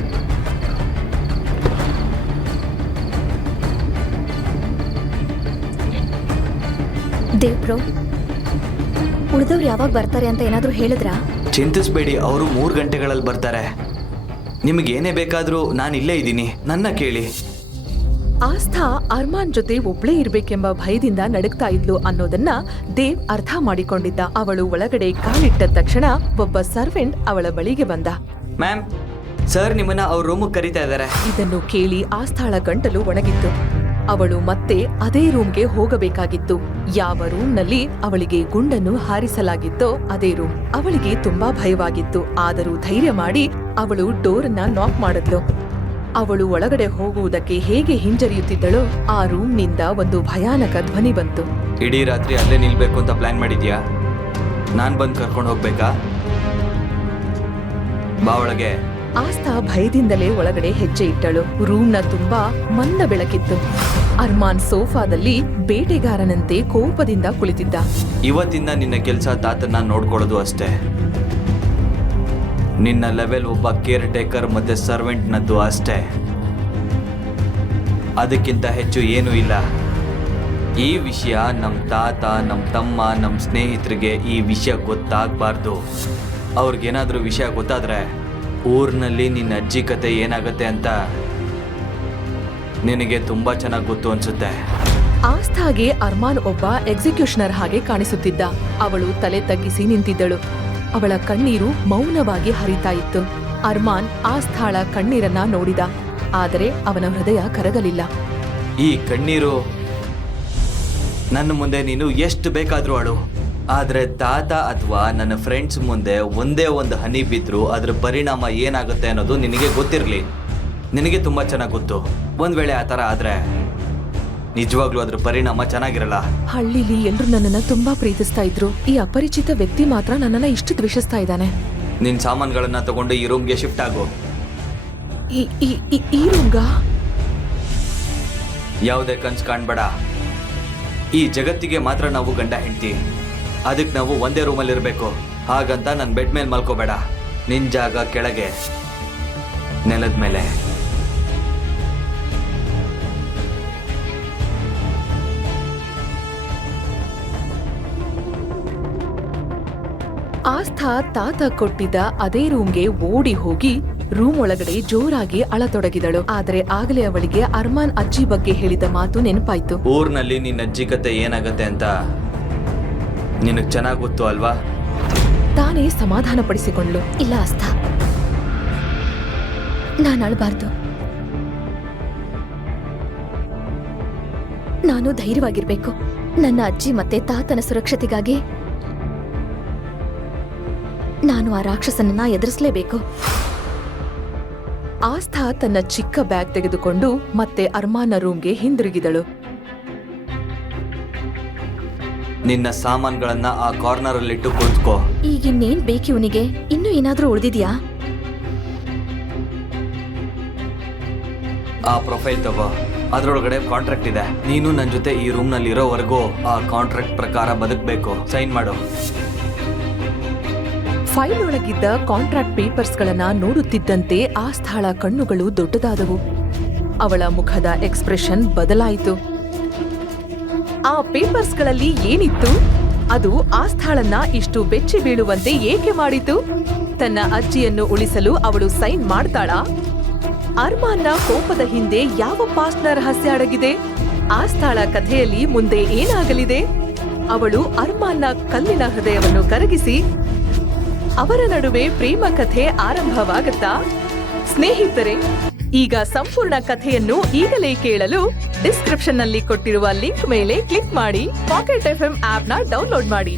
ದೇವ್ ಬ್ರೋ, ಉಳಿದವ್ರು ಯಾವಾಗ ಬರ್ತಾರೆ ಅಂತ ಏನಾದ್ರೂ ಹೇಳಿದ್ರಾ? ಚಿಂತಿಸ್ಬೇಡಿ, ಅವರು 3 ಗಂಟೆಗಳಲ್ಲಿ ಬರ್ತಾರೆ. ನಿಮಗೇನೇ ಬೇಕಾದ್ರೂ ನಾನು ಇಲ್ಲೇ ಇದ್ದೀನಿ, ನನ್ನ ಕೇಳಿ. ಆಸ್ಥಾ ಅರ್ಮಾನ್ ಜೊತೆ ಒಬ್ಳೇ ಇರ್ಬೇಕೆಂಬ ಭಯದಿಂದ ನಡುಗ್ತಾ ಇದ್ಲು ಅನ್ನೋದನ್ನ ದೇವ್ ಅರ್ಥ ಮಾಡಿಕೊಂಡಿದ್ದ. ಅವಳು ಒಳಗಡೆ ಕಾಲಿಟ್ಟ ತಕ್ಷಣ ಒಬ್ಬ ಸರ್ವೆಂಟ್ ಅವಳ ಬಳಿಗೆ ಬಂದ. ಮ್ಯಾಮ್, ಸರ್ ನಿಮ್ಮನ್ನ ಅವ್ರ ರೂಮಿಗೆ ಕರೀತಾ ಇದ್ದಾರೆ. ಇದನ್ನು ಕೇಳಿ ಆಸ್ಥಾಳ ಗಂಟಲು ಒಣಗಿತ್ತು. ಅವಳು ಮತ್ತೆ ಅದೇ ರೂಮ್ಗೆ ಹೋಗಬೇಕಾಗಿತ್ತು. ಯಾವ ರೂಮ್ನಲ್ಲಿ ಅವಳಿಗೆ ಗುಂಡನ್ನು ಹಾರಿಸಲಾಗಿತ್ತೋ ಅದೇ ರೂಮ್. ಅವಳಿಗೆ ತುಂಬಾ ಭಯವಾಗಿತ್ತು. ಆದರೂ ಧೈರ್ಯ ಮಾಡಿ ಅವಳು ಡೋರನ್ನ ನಾಕ್ ಮಾಡಿದ್ಲು. ಅವಳು ಒಳಗಡೆ ಹೋಗುವುದಕ್ಕೆ ಹೇಗೆ ಹಿಂಜರಿಯುತ್ತಿದ್ದಳೋ ಆ ರೂಮ್ನಿಂದ ಒಂದು ಭಯಾನಕ ಧ್ವನಿ ಬಂತು. ಇಡೀ ರಾತ್ರಿ ಅಲ್ಲೇ ನಿಲ್ಬೇಕು ಅಂತ ಪ್ಲಾನ್ ಮಾಡಿದ್ಯಾ? ನಾನ್ ಬಂದು ಕರ್ಕೊಂಡು ಹೋಗ್ಬೇಕಾ? ಬಾ ಒಳಗೆ. ಆಸ್ಥಾ ಭಯದಿಂದಲೇ ಒಳಗಡೆ ಹೆಜ್ಜೆ ಇಟ್ಟಳು. ರೂಮ್ನ ತುಂಬಾ ಮಂದ ಬೆಳಕಿತ್ತು. ಅರ್ಮಾನ್ ಸೋಫಾದಲ್ಲಿ ಬೇಟೆಗಾರನಂತೆ ಕೋಪದಿಂದ ಕುಳಿತಿದ್ದ. ಇವತ್ತಿಂದ ನಿನ್ನ ಕೆಲಸ ತಾತನ್ನ ನೋಡ್ಕೊಳ್ಳೋದು ಅಷ್ಟೇ. ನಿನ್ನ ಲೆವೆಲ್ ಒಬ್ಬ ಕೇರ್ ಟೇಕರ್ ಮತ್ತೆ ಸರ್ವೆಂಟ್ನದ್ದು ಅಷ್ಟೇ. ಅದಕ್ಕಿಂತ ಹೆಚ್ಚು ಏನೂ ಇಲ್ಲ. ಈ ವಿಷಯ ನಮ್ಮ ತಾತ, ನಮ್ಮ ತಮ್ಮ, ನಮ್ಮ ಸ್ನೇಹಿತರಿಗೆ ಈ ವಿಷಯ ಗೊತ್ತಾಗಬಾರ್ದು. ಅವ್ರಿಗೇನಾದ್ರೂ ವಿಷಯ ಗೊತ್ತಾದ್ರೆ ಊರಿನಲ್ಲಿ ನಿನ್ನ ಅಜ್ಜಿ ಕತೆ ಏನಾಗುತ್ತೆ ಅಂತ ನಿನಗೆ ತುಂಬ ಚೆನ್ನಾಗಿ ಗೊತ್ತು ಅನ್ಸುತ್ತೆ. ಆಸ್ಥಾಗೆ ಅರ್ಮಾನ್ ಒಬ್ಬ ಎಕ್ಸಿಕ್ಯೂಷನರ್ ಹಾಗೆ ಕಾಣಿಸುತ್ತಿದ್ದ. ಅವಳು ತಲೆ ತಗ್ಗಿಸಿ ನಿಂತಿದ್ದಳು. ಅವಳ ಕಣ್ಣೀರು ಮೌನವಾಗಿ ಹರಿತಾ ಇತ್ತು. ಅರ್ಮಾನ್ ಆಸ್ಥಾಳ ಕಣ್ಣೀರನ್ನ ನೋಡಿದ, ಆದರೆ ಅವನ ಹೃದಯ ಕರಗಲಿಲ್ಲ. ಈ ಕಣ್ಣೀರು ನನ್ನ ಮುಂದೆ ನೀನು ಎಷ್ಟು ಬೇಕಾದ್ರೂ ಅಳು, ಆದ್ರೆ ತಾತ ಅಥವಾ ನನ್ನ ಫ್ರೆಂಡ್ಸ್ ಮುಂದೆ ಒಂದೇ ಒಂದು ಹನಿ ಬಿದ್ರು ಅದ್ರ ಪರಿಣಾಮ ಏನಾಗುತ್ತೆ ಅನ್ನೋದು ನಿನಗೆ ಗೊತ್ತಿರಲಿ. ನಿನಗೆ ತುಂಬಾ ಚೆನ್ನಾಗಿ ಗೊತ್ತು. ಒಂದ್ ವೇಳೆ ಆ ಥರ ಆದ್ರೆ ನಿಜವಾಗ್ಲೂ ಅದ್ರ ಪರಿಣಾಮ ಚೆನ್ನಾಗಿರಲ್ಲ. ಹಳ್ಳಿಲಿ ಎಲ್ರು ನನ್ನನ್ನ ತುಂಬಾ ಪ್ರೀತಿಸ್ತಾ ಇದ್ರು. ಈ ಅಪರಿಚಿತ ವ್ಯಕ್ತಿ ಮಾತ್ರ ನನ್ನನ್ನ ಇಷ್ಟು ದ್ವೇಷಿಸ್ತಾ ಇದ್ದಾನೆ. ನಿನ್ ಸಾಮಾನುಗಳನ್ನ ತಗೊಂಡು ಈ ರೂಮ್ಗೆ ಶಿಫ್ಟ್ ಆಗು. ಈ ರೂಮ್ಗ ಯಾವುದೇ ಕನ್ಸು ಕಾಣ್ಬೇಡ. ಈ ಜಗತ್ತಿಗೆ ಮಾತ್ರ ನಾವು ಗಂಡ ಹೆಂಡ್ತಿ. ಅದಕ್ಕೆ ನಾವು ಒಂದೇ ರೂಮಲ್ಲಿ ಇರಬೇಕು. ಹಾಗಂತ ನನ್ನ ಬೆಡ್ ಮೇಲೆ ಮಲ್ಕೋಬೇಡ. ನಿನ್ ಜಾಗ ಕೆಳಗೆ, ನೆಲದ ಮೇಲೆ. ಆಸ್ಥಾ ತಾತ ಕೊಟ್ಟಿದ್ದ ಅದೇ ರೂಮ್ಗೆ ಓಡಿ ಹೋಗಿ ರೂಮ್ ಒಳಗಡೆ ಜೋರಾಗಿ ಅಳತೊಡಗಿದಳು. ಆದ್ರೆ ಆಗಲೇ ಅವಳಿಗೆ ಅರ್ಮಾನ್ ಅಜ್ಜಿ ಬಗ್ಗೆ ಹೇಳಿದ ಮಾತು ನೆನಪಾಯ್ತು. ಊರ್ನಲ್ಲಿ ನಿನ್ನ ಅಜ್ಜಿ ಕತೆ ಏನಾಗತ್ತೆ ಅಂತ ನಿನಗ್ ಚೆನ್ನಾಗ್ ಗೊತ್ತು ಅಲ್ವಾ? ತಾನೇ ಸಮಾಧಾನ ಪಡಿಸಿಕೊಂಡ್ಲು. ಇಲ್ಲ ಆಸ್ಥಾ, ನಾನು ಅಳಬಾರ್ದು. ನಾನು ಧೈರ್ಯವಾಗಿರ್ಬೇಕು. ನನ್ನ ಅಜ್ಜಿ ಮತ್ತೆ ತಾತನ ಸುರಕ್ಷತೆಗಾಗಿ ನಾನು ಆ ರಾಕ್ಷಸನನ್ನ ಎದುರಿಸಲೇಬೇಕು. ಆಸ್ಥಾ ತನ್ನ ಚಿಕ್ಕ ಬ್ಯಾಗ್ ತೆಗೆದುಕೊಂಡು ಮತ್ತೆ ಅರ್ಮಾನ್ನ ರೂಮ್ಗೆ ಹಿಂದಿರುಗಿದಳು. ನಿನ್ನ ಸಾಮಾನುಗಳನ್ನ ಆ ಕಾರ್ನರ್ ಅಲ್ಲಿ ಇಟ್ಟು ಕುಳಿತುಕೋ. ಈಗಿನ್ನೇನ್ ಬೇಕು ಇವನಿಗೆ? ಇನ್ನೂ ಏನಾದ್ರೂ ಉಳಿದಿದ್ಯಾ? ಆ ಪ್ರೊಫೈಲ್ ತಗೋ. ಅದ್ರೊಳಗಡೆ ಕಾಂಟ್ರಾಕ್ಟ್ ಇದೆ. ನೀನು ನನ್ನ ಜೊತೆ ಈ ರೂಮ್ ನಲ್ಲಿ ಇರೋವರೆಗೂ ಆ ಕಾಂಟ್ರಾಕ್ಟ್ ಪ್ರಕಾರ ಬದುಕಬೇಕು. ಸೈನ್ ಮಾಡು. ಫೈಲ್ ಒಳಗಿದ್ದ ಕಾಂಟ್ರಾಕ್ಟ್ ಪೇಪರ್ಸ್ ಗಳನ್ನ ನೋಡುತ್ತಿದ್ದಂತೆ ಆಸ್ಥಾಳ ಕಣ್ಣುಗಳು ದೊಡ್ಡದಾದವು. ಅವಳ ಮುಖದ ಎಕ್ಸ್ಪ್ರೆಷನ್ ಬದಲಾಯಿತು. ಆ ಪೇಪರ್ಸ್ ಗಳಲ್ಲಿ ಏನಿತ್ತು? ಅದು ಆಸ್ಥಾಳನ್ನ ಇಷ್ಟು ಬೆಚ್ಚಿ ಬೀಳುವಂತೆ ಏಕೆ ಮಾಡಿತು? ತನ್ನ ಅಜ್ಜಿಯನ್ನು ಉಳಿಸಲು ಅವಳು ಸೈನ್ ಮಾಡ್ತಾಳಾ? ಅರ್ಮಾನ್ನ ಕೋಪದ ಹಿಂದೆ ಯಾವ ಪಾಸ್ಟ್ನ ರಹಸ್ಯ ಅಡಗಿದೆ? ಆಸ್ಥಾಳ ಕಥೆಯಲ್ಲಿ ಮುಂದೆ ಏನಾಗಲಿದೆ? ಅವಳು ಅರ್ಮಾನ್ನ ಕಲ್ಲಿನ ಹೃದಯವನ್ನು ಕರಗಿಸಿ ಅವರ ನಡುವೆ ಪ್ರೇಮ ಕಥೆ ಆರಂಭವಾಗುತ್ತಾ? ಸ್ನೇಹಿತರೆ, ಈಗ ಸಂಪೂರ್ಣ ಕಥೆಯನ್ನು ಈಗಲೇ ಕೇಳಲು ಡಿಸ್ಕ್ರಿಪ್ಷನ್ ನಲ್ಲಿ ಕೊಟ್ಟಿರುವ ಲಿಂಕ್ ಮೇಲೆ ಕ್ಲಿಕ್ ಮಾಡಿ ಪಾಕೆಟ್ FM ಆಪ್ ನ ಡೌನ್ಲೋಡ್ ಮಾಡಿ.